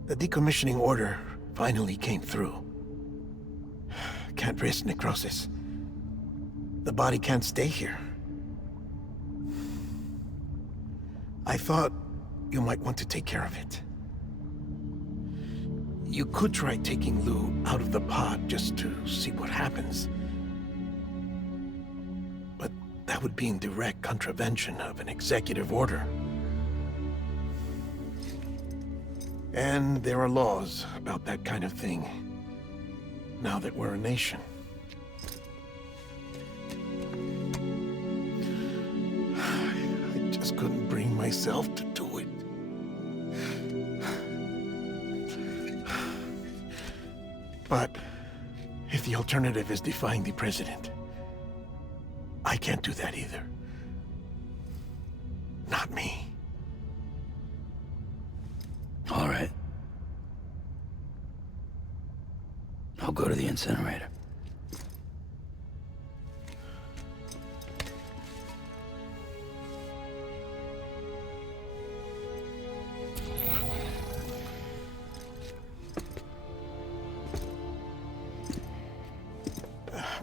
The decommissioning order finally came through. Can't risk necrosis. The body can't stay here. I thought you might want to take care of it. You could try taking Lou out of the pod just to see what happens. But that would be in direct contravention of an executive order. And there are laws about that kind of thing, now that we're a nation. myself to do it. But if the alternative is defying the president, I can't do that either. Not me. All right. I'll go to the incinerator.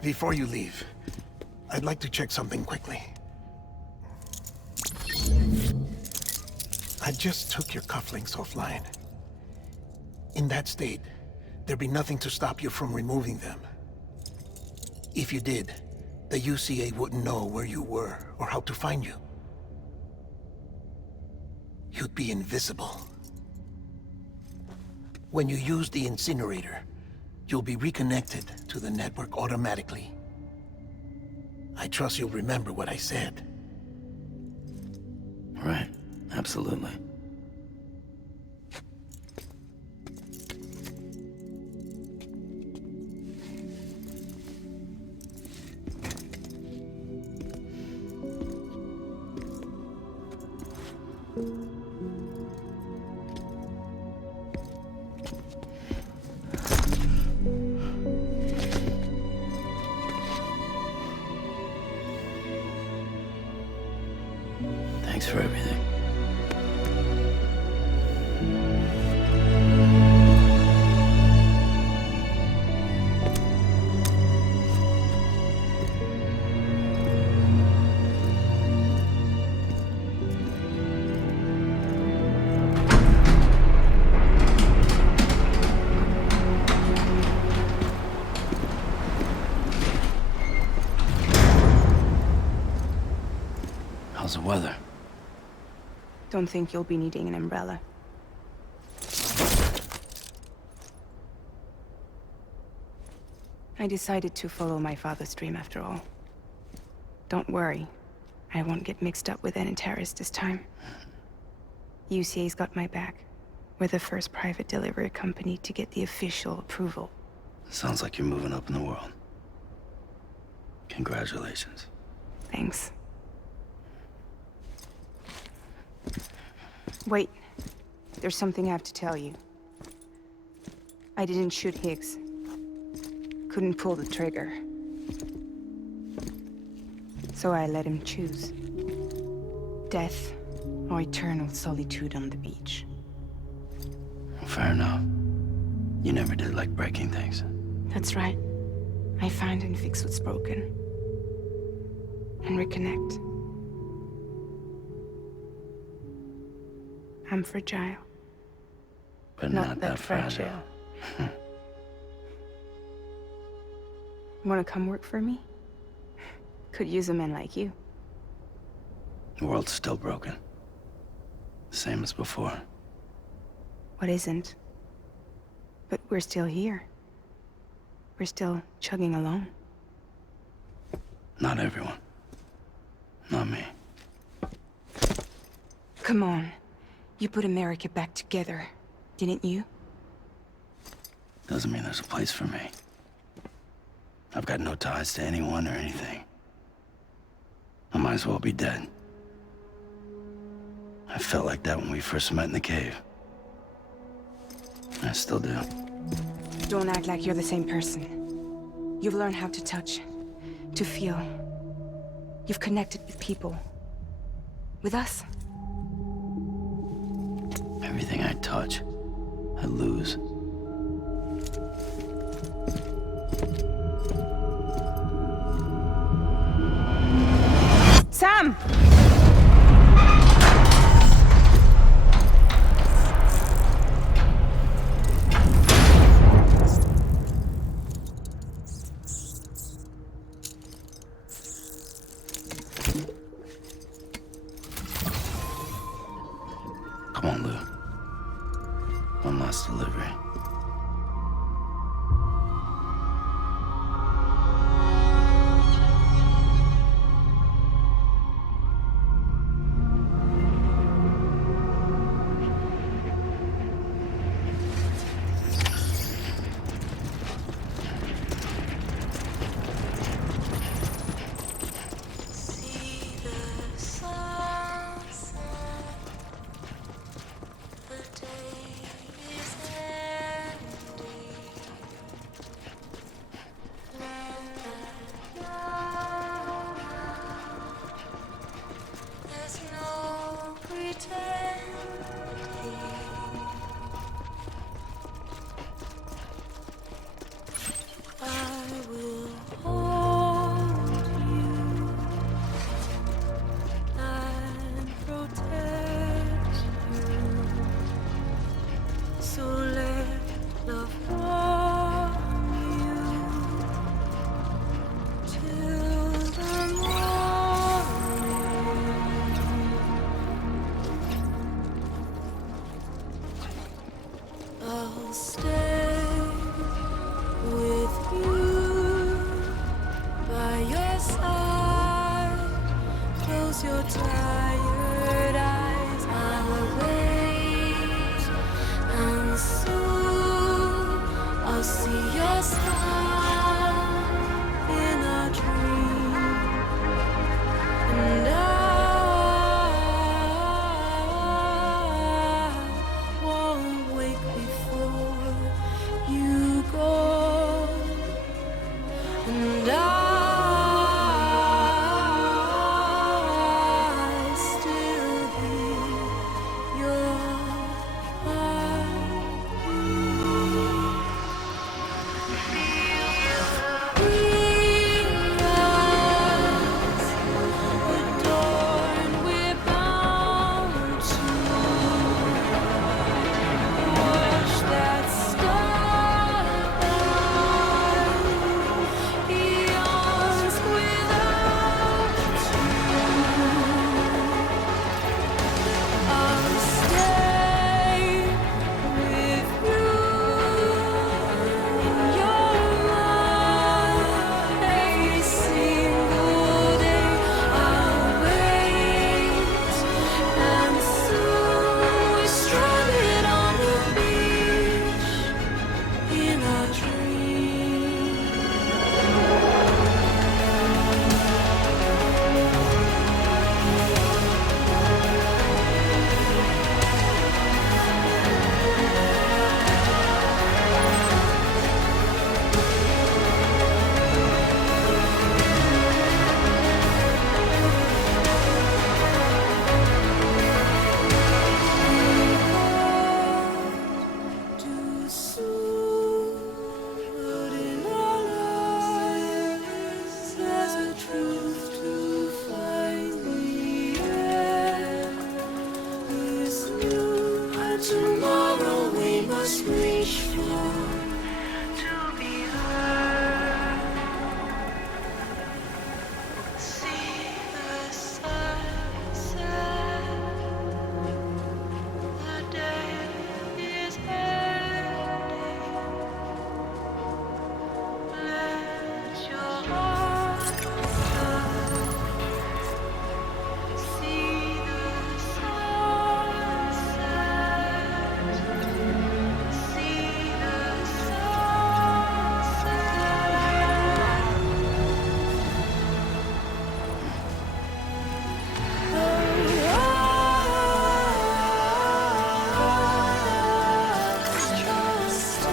Before you leave, I'd like to check something quickly. I just took your cufflinks offline. In that state, there'd be nothing to stop you from removing them. If you did, the UCA wouldn't know where you were or how to find you. You'd be invisible. When you use the incinerator, you'll be reconnected to the network automatically. I trust you'll remember what I said. Right. Absolutely. Thanks for everything. How's the weather? Don't think you'll be needing an umbrella. I decided to follow my father's dream after all. Don't worry. I won't get mixed up with any terrorists this time. UCA's got my back. We're the first private delivery company to get the official approval. Sounds like you're moving up in the world. Congratulations. Thanks. Wait. There's something I have to tell you. I didn't shoot Higgs. Couldn't pull the trigger. So I let him choose. Death or eternal solitude on the beach. Fair enough. You never did like breaking things. That's right. I find and fix what's broken. And reconnect. I'm fragile. But not that fragile. Wanna come work for me? Could use a man like you. The world's still broken. Same as before. What isn't? But we're still here. We're still chugging along. Not everyone. Not me. Come on. You put America back together, didn't you? Doesn't mean there's a place for me. I've got no ties to anyone or anything. I might as well be dead. I felt like that when we first met in the cave. I still do. Don't act like you're the same person. You've learned how to touch, to feel. You've connected with people. With us. Everything I touch, I lose. Sam! Come on, Lou. One last delivery. I'll stay with you by your side. Close your tired eyes. I'll wait, and soon I'll see your smile in a dream, and I won't wake before you go, and I still hear your tomorrow we must reach for to be heard. See the sunset. The day is ending. Let your heart go. See the sunset. See the sunset. Just stay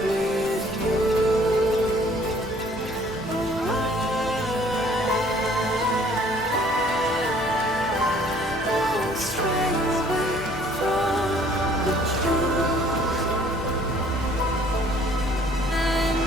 with you. Don't stray away from the truth. And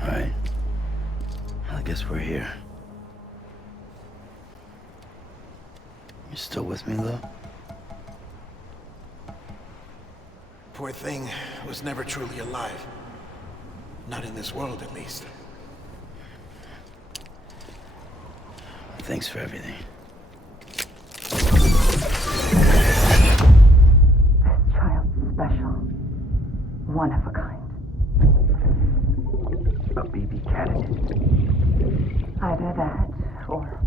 All right. I guess we're here. You still with me, though? Poor thing was never truly alive. Not in this world, at least. Thanks for everything. Child special. One of a kind. A BB candidate. Either that, or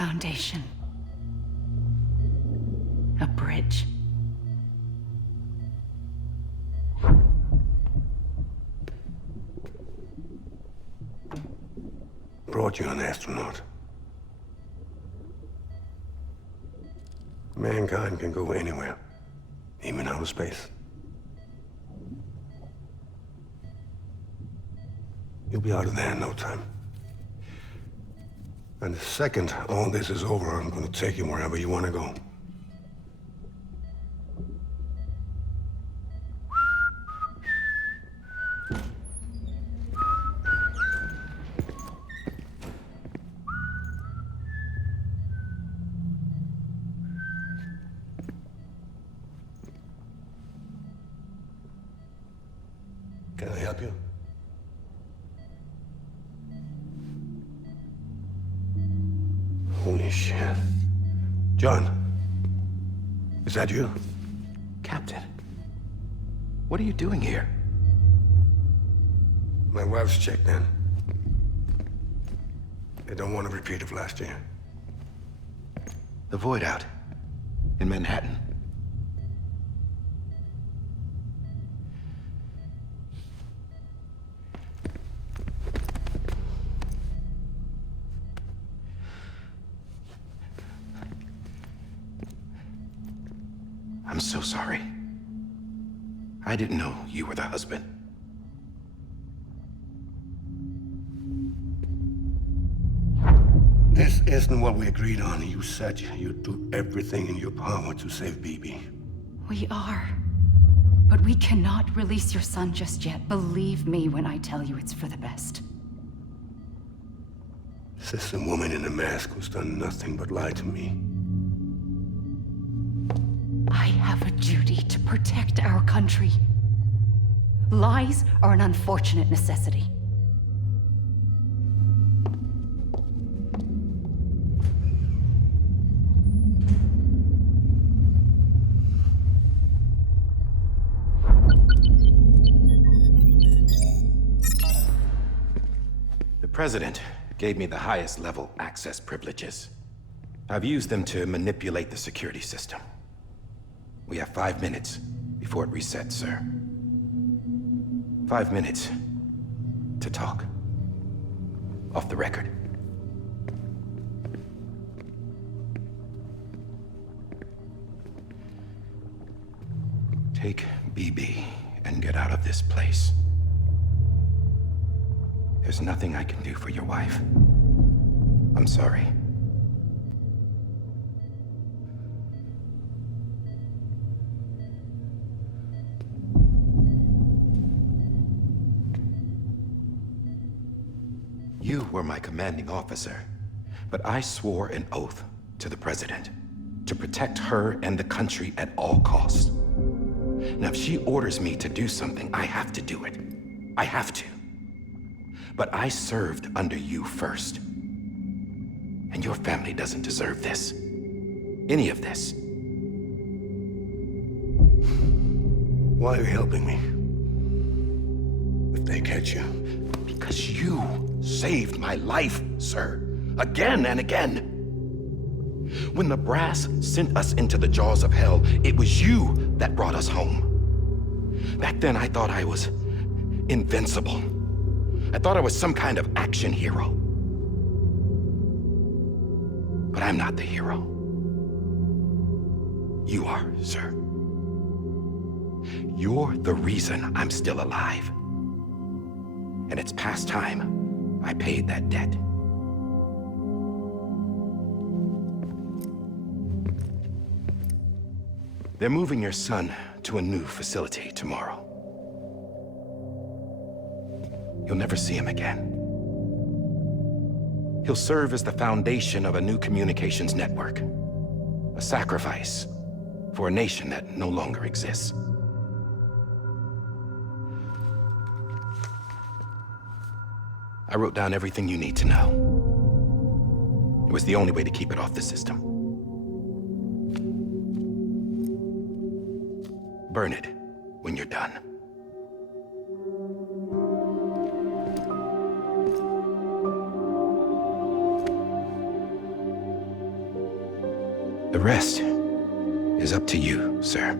foundation. A bridge. Brought you an astronaut. Mankind can go anywhere, even outer space. You'll be out of there in no time. And the second all this is over, I'm gonna take you wherever you want to go. Can I help you? Holy shit. John, is that you? Captain, what are you doing here? My wife's checked in. They don't want a repeat of last year. The Void Out in Manhattan. I'm so sorry. I didn't know you were the husband. This isn't what we agreed on. You said you'd do everything in your power to save Bibi. We are. But we cannot release your son just yet. Believe me when I tell you it's for the best. This is a woman in a mask who's done nothing but lie to me. I have a duty to protect our country. Lies are an unfortunate necessity. The President gave me the highest level access privileges. I've used them to manipulate the security system. We have 5 minutes before it resets, sir. 5 minutes to talk. Off the record. Take BB and get out of this place. There's nothing I can do for your wife. I'm sorry. You were my commanding officer, but I swore an oath to the President to protect her and the country at all costs. Now, if she orders me to do something, I have to do it. I have to. But I served under you first. And your family doesn't deserve this. Any of this. Why are you helping me? If they catch you. Because you saved my life, sir. Again and again. When the brass sent us into the jaws of hell, it was you that brought us home. Back then, I thought I was invincible. I thought I was some kind of action hero. But I'm not the hero. You are, sir. You're the reason I'm still alive. And it's past time I paid that debt. They're moving your son to a new facility tomorrow. You'll never see him again. He'll serve as the foundation of a new communications network. A sacrifice for a nation that no longer exists. I wrote down everything you need to know. It was the only way to keep it off the system. Burn it when you're done. The rest is up to you, sir.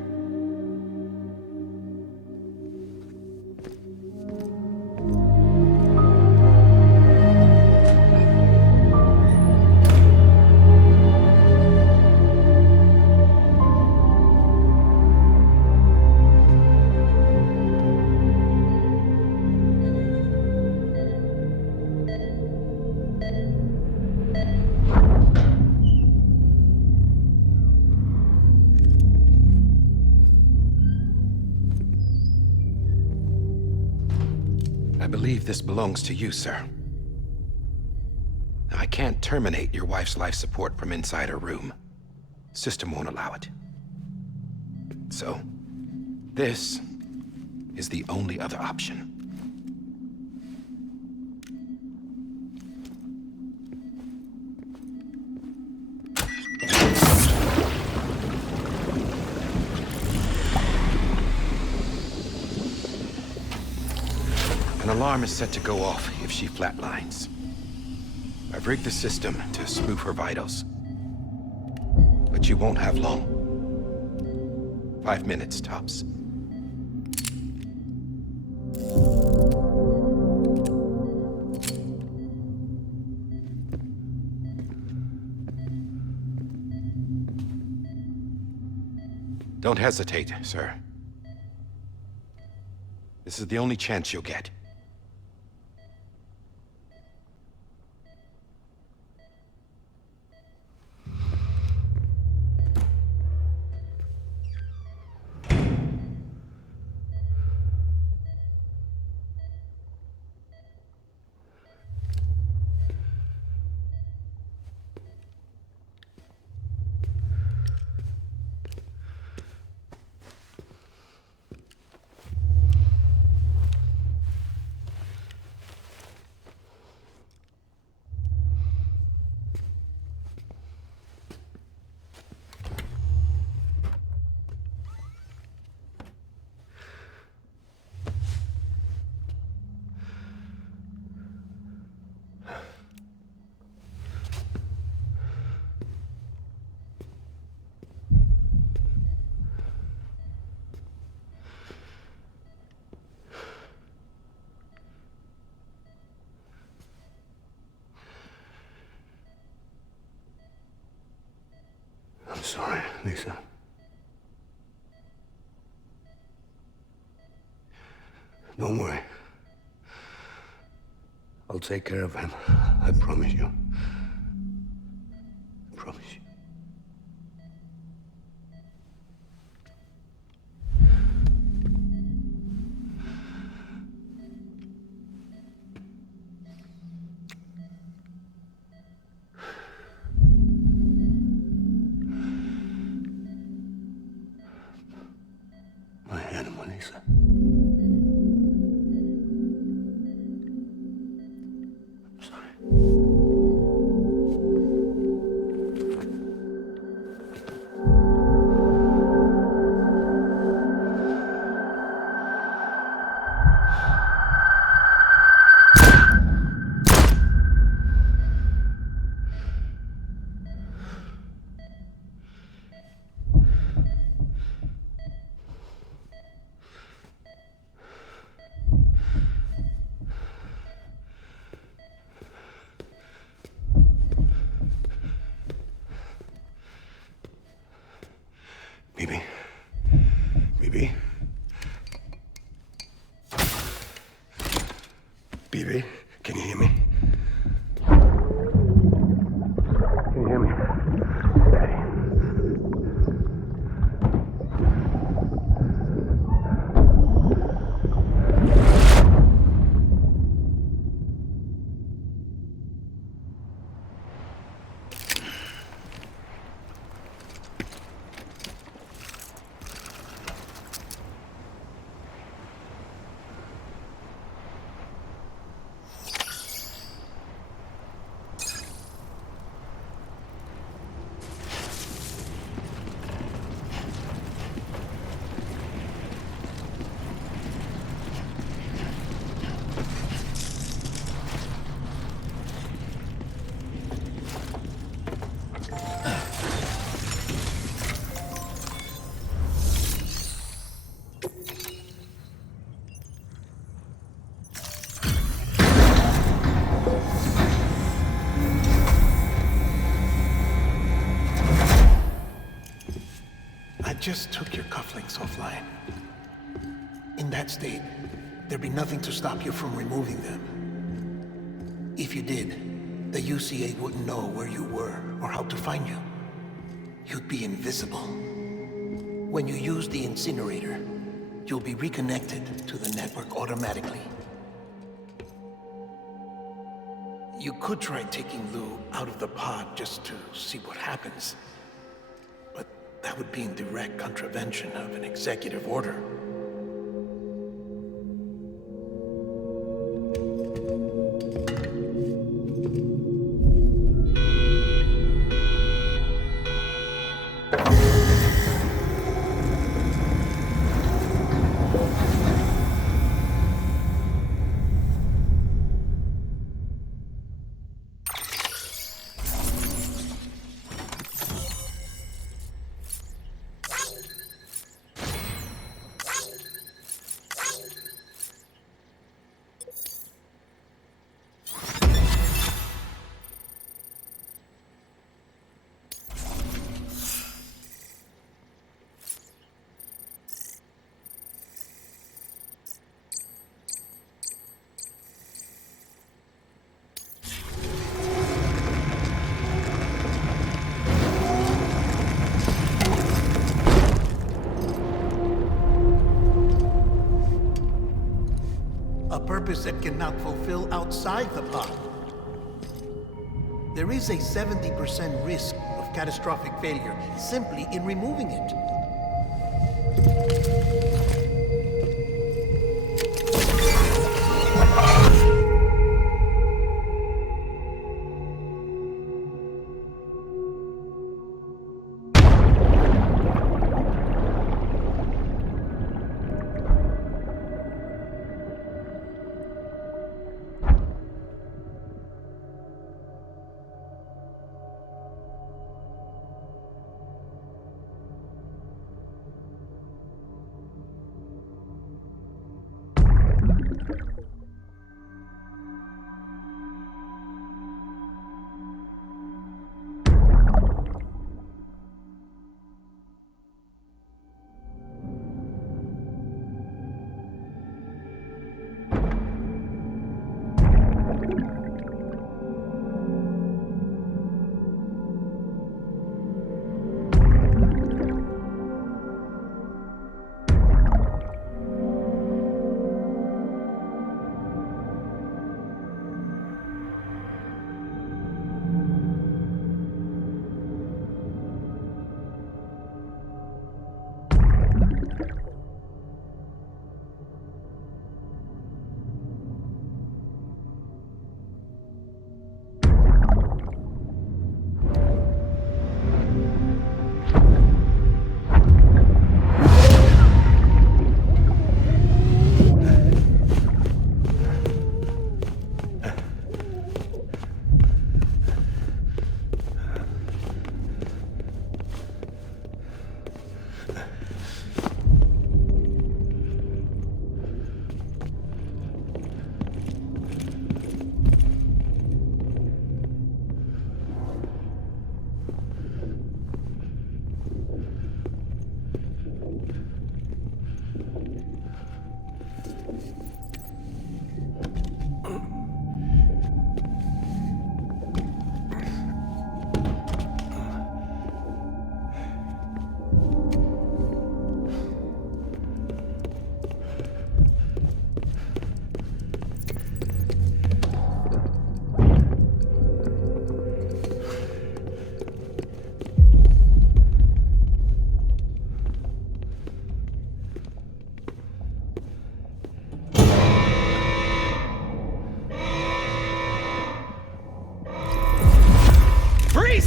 I believe this belongs to you, sir. I can't terminate your wife's life support from inside her room. System won't allow it. So, this is the only other option. An alarm is set to go off if she flatlines. I've rigged the system to spoof her vitals. But you won't have long. 5 minutes, tops. Don't hesitate, sir. This is the only chance you'll get. I'm sorry, Lisa. Don't worry. I'll take care of him. I promise you. I promise you. My animal, Lisa. I'm sorry. Bibi. Bibi. Bibi, can you hear me? Can you hear me? Daddy. just took your cufflinks offline. In that state, there'd be nothing to stop you from removing them. If you did, the UCA wouldn't know where you were or how to find you. You'd be invisible. When you use the incinerator, you'll be reconnected to the network automatically. You could try taking Lou out of the pod just to see what happens. But that would be in direct contravention of an executive order. Purpose that cannot fulfill outside the pod. There is a 70% risk of catastrophic failure simply in removing it.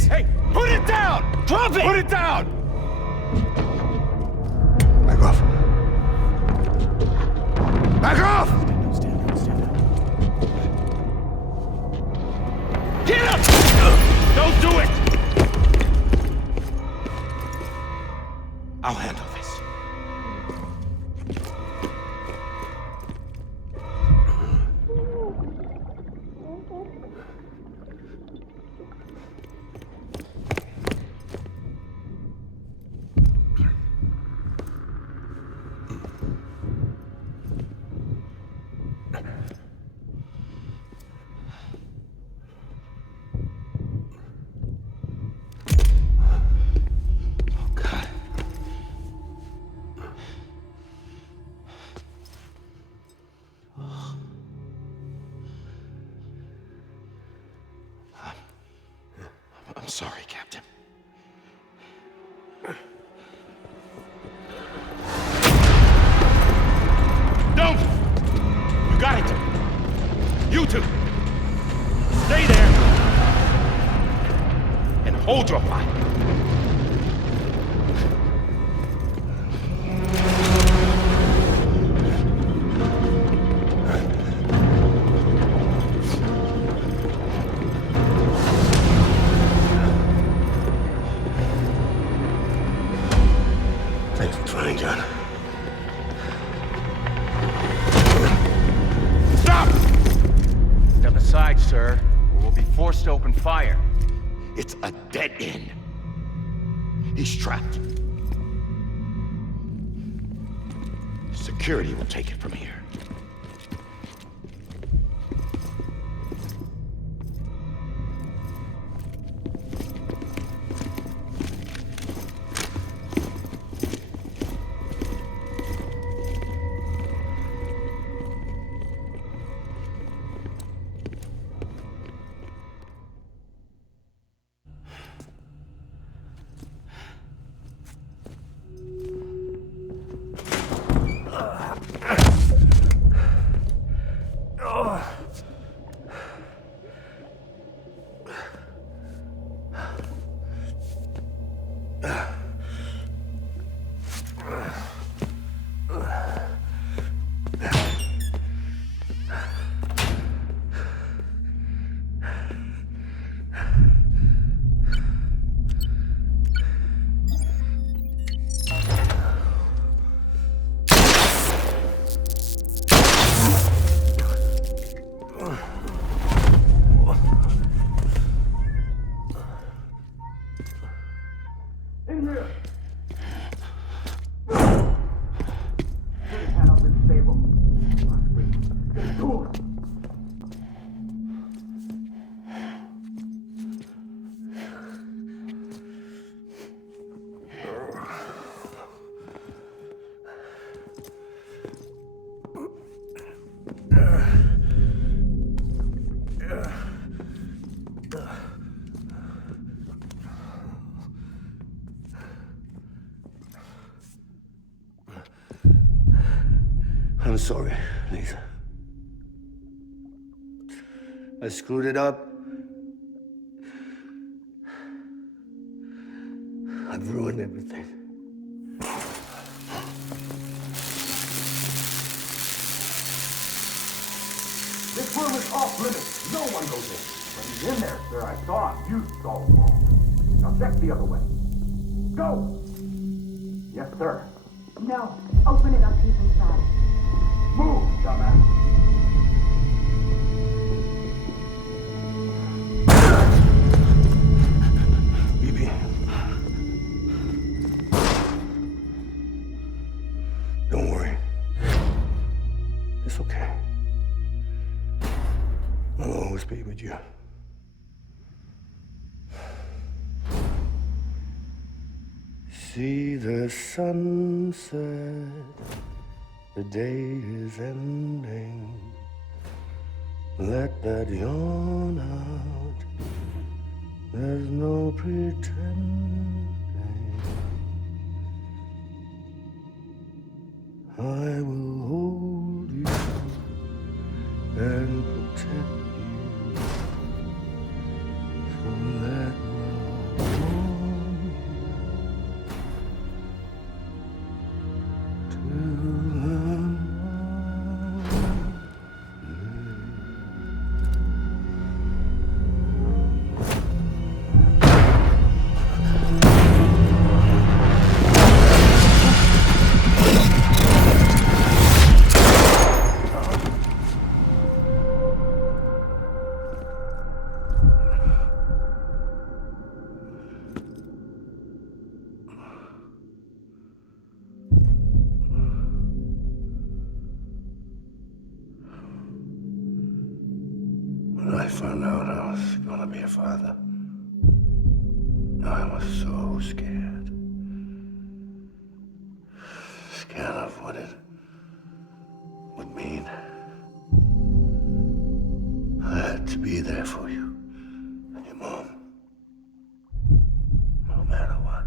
Hey, put it down! Drop it! Put it down! Back off. Back off! Get up! Don't do it! I'll handle this. Don't! You got it! You two! Stay there! And hold your fire! Thanks for trying, John. Stop! Step aside, sir, or we'll be forced to open fire. It's a dead end. He's trapped. Security will take it from here. I'm sorry, Lisa. I screwed it up. I've ruined everything. This room is off limits. No one goes in. But he's in there, sir. I saw him. You saw him wrong. Now check the other way. Go! Yes, sir. No. Open it on people's side. Move, dumbass. Bibi. Don't worry. It's okay. I'll always be with you. See the sunset, the day is ending. Let that yawn out, there's no pretending. I will hold you and protect you from that When I found out I was gonna be a father, I was so scared. Scared of what it would mean. I had to be there for you and your mom, no matter what.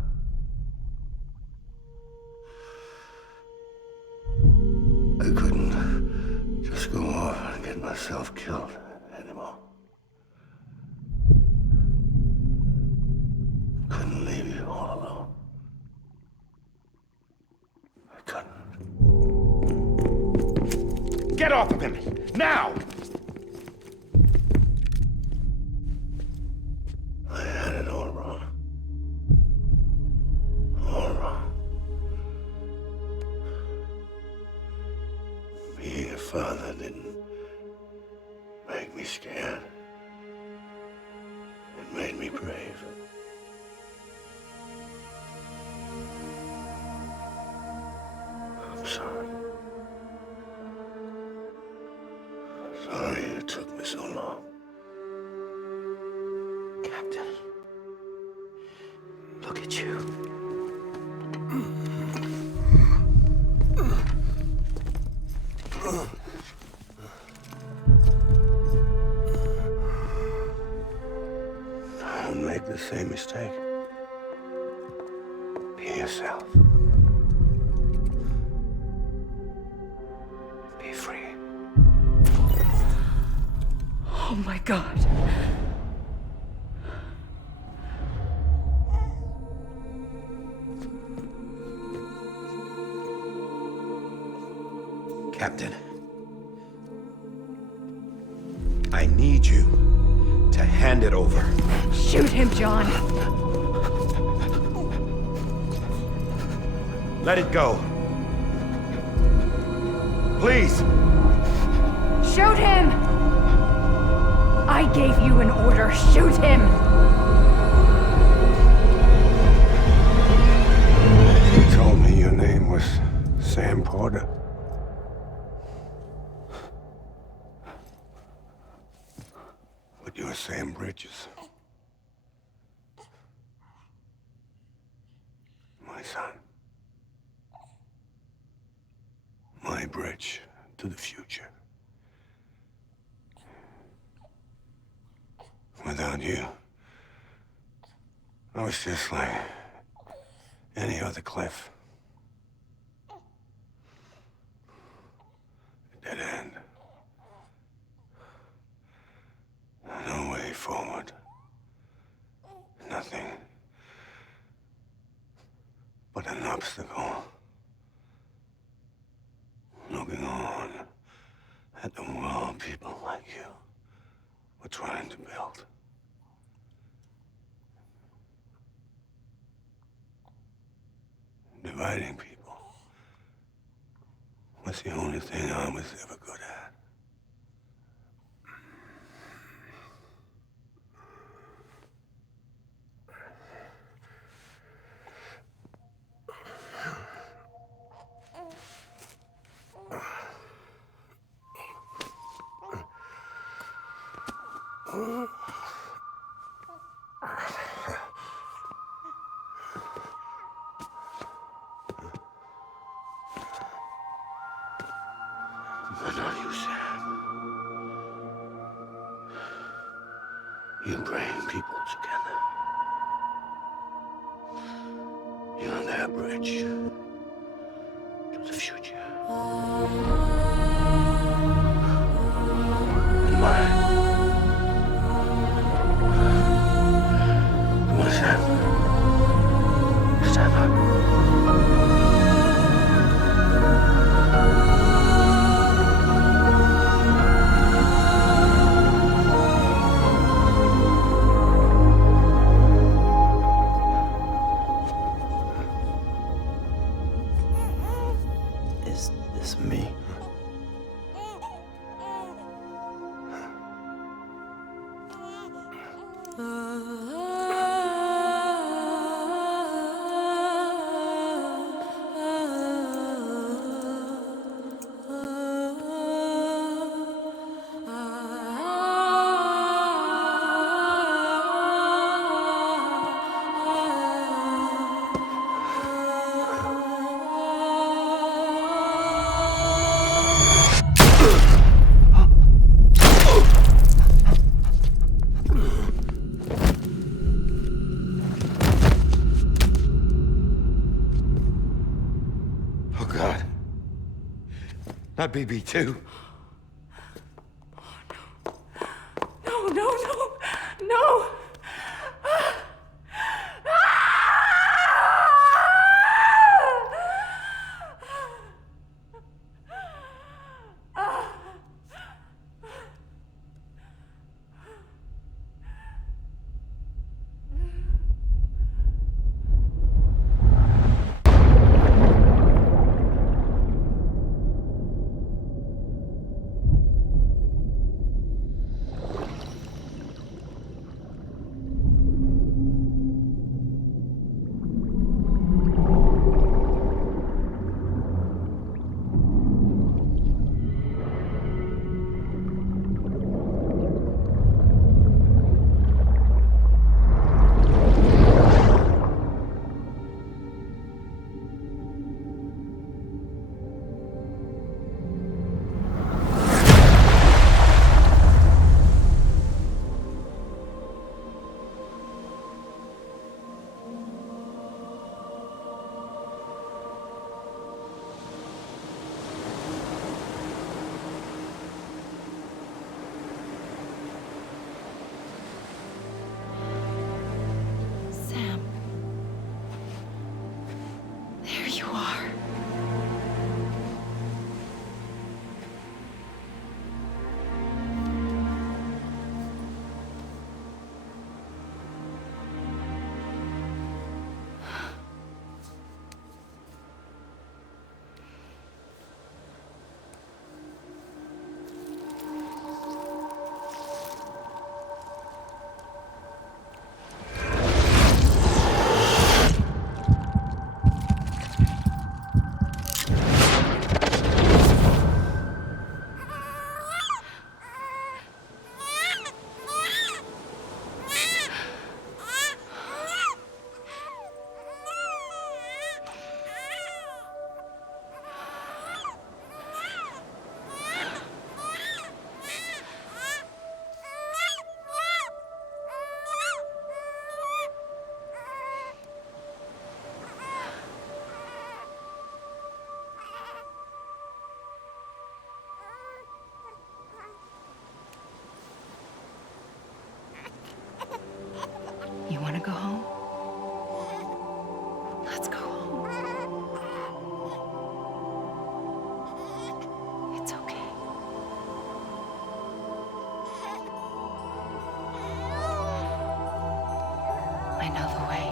myself killed anymore. Couldn't leave you all alone. I couldn't. Get off of him! Now! I had it all wrong. All wrong. Being a father didn't make me scared. It made me brave. I'm sorry. Sorry it took me so long. Captain, look at you. Don't make the same mistake. Be yourself. Be free. Oh my God. Captain, I need you to hand it over. Shoot him, John. Let it go. Please. Shoot him! I gave you an order. Shoot him! You told me your name was Sam Porter. But you're Sam Bridges. My son. My bridge to the future. Without you, I was just like any other Cliff. A dead end. No way forward. Nothing but an obstacle. Looking on at the world people like you were trying to build. Dividing people was the only thing I was ever good at. But not you, Sam. You bring people together. You're their bridge to the future. And mine. Come on, Sam. Stand up. Is this me? Oh, God. Not BB2. Let's go home. It's okay. I know the way.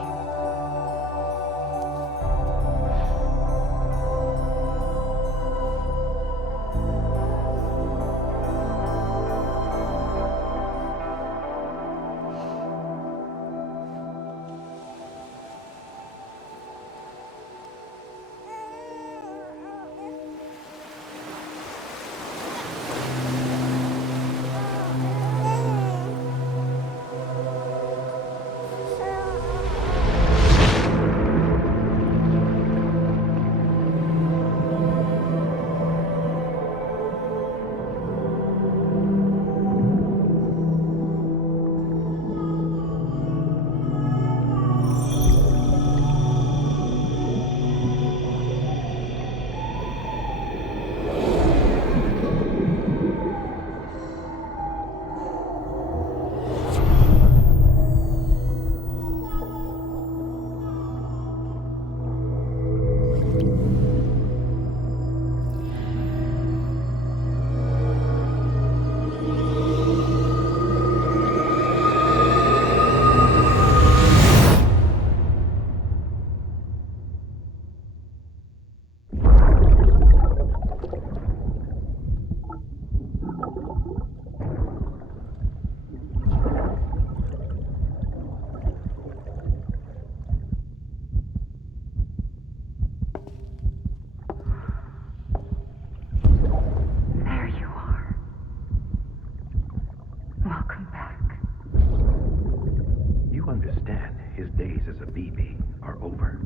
His days as a BB are over,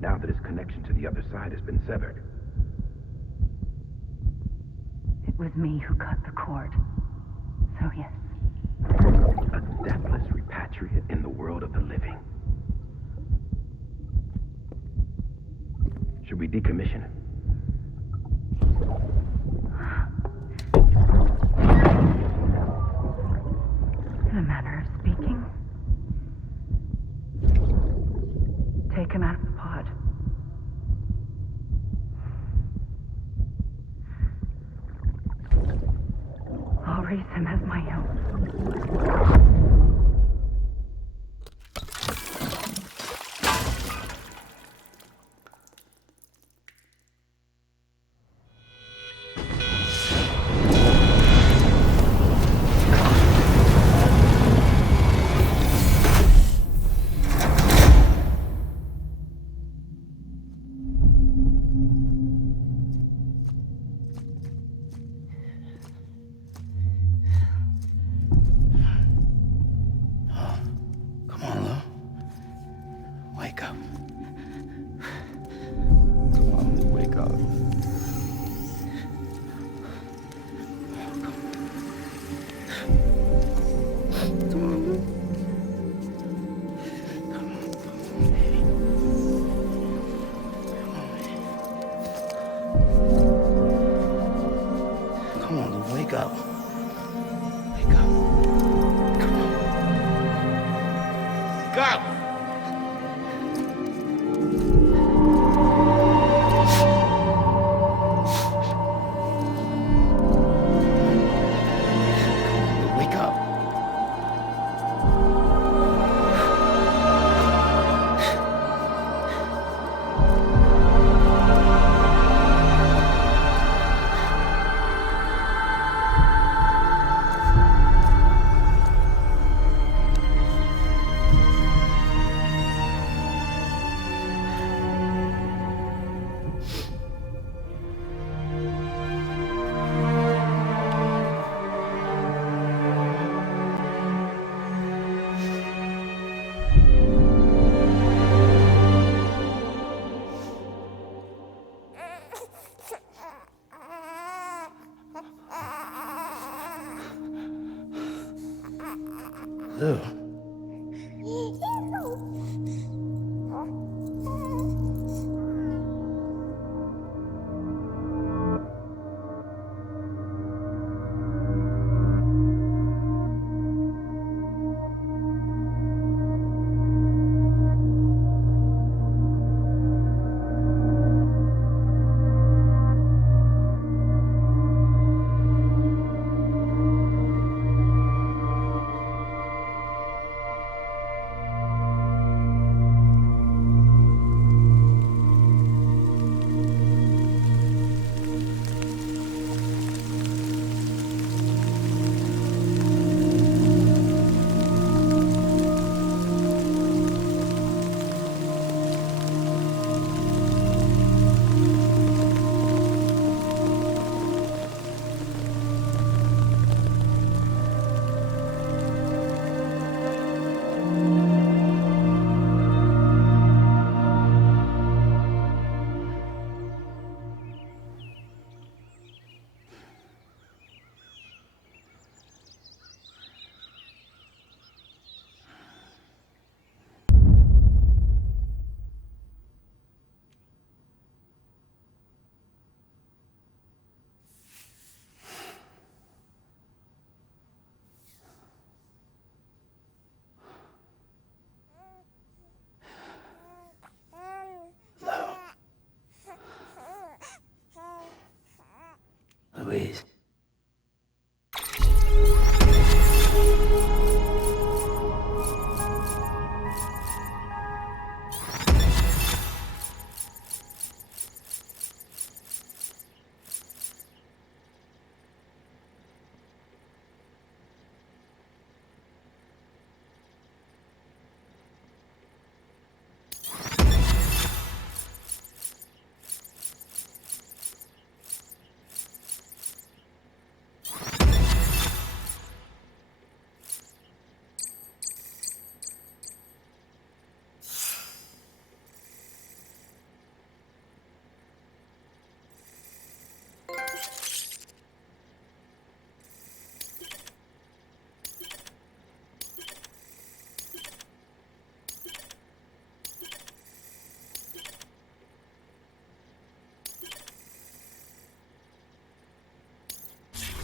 now that his connection to the other side has been severed. It was me who cut the cord. So yes. A deathless repatriate in the world of the living. Should we decommission him? In a manner of speaking. Take him out of the pod. I'll raise him as my own. Lou.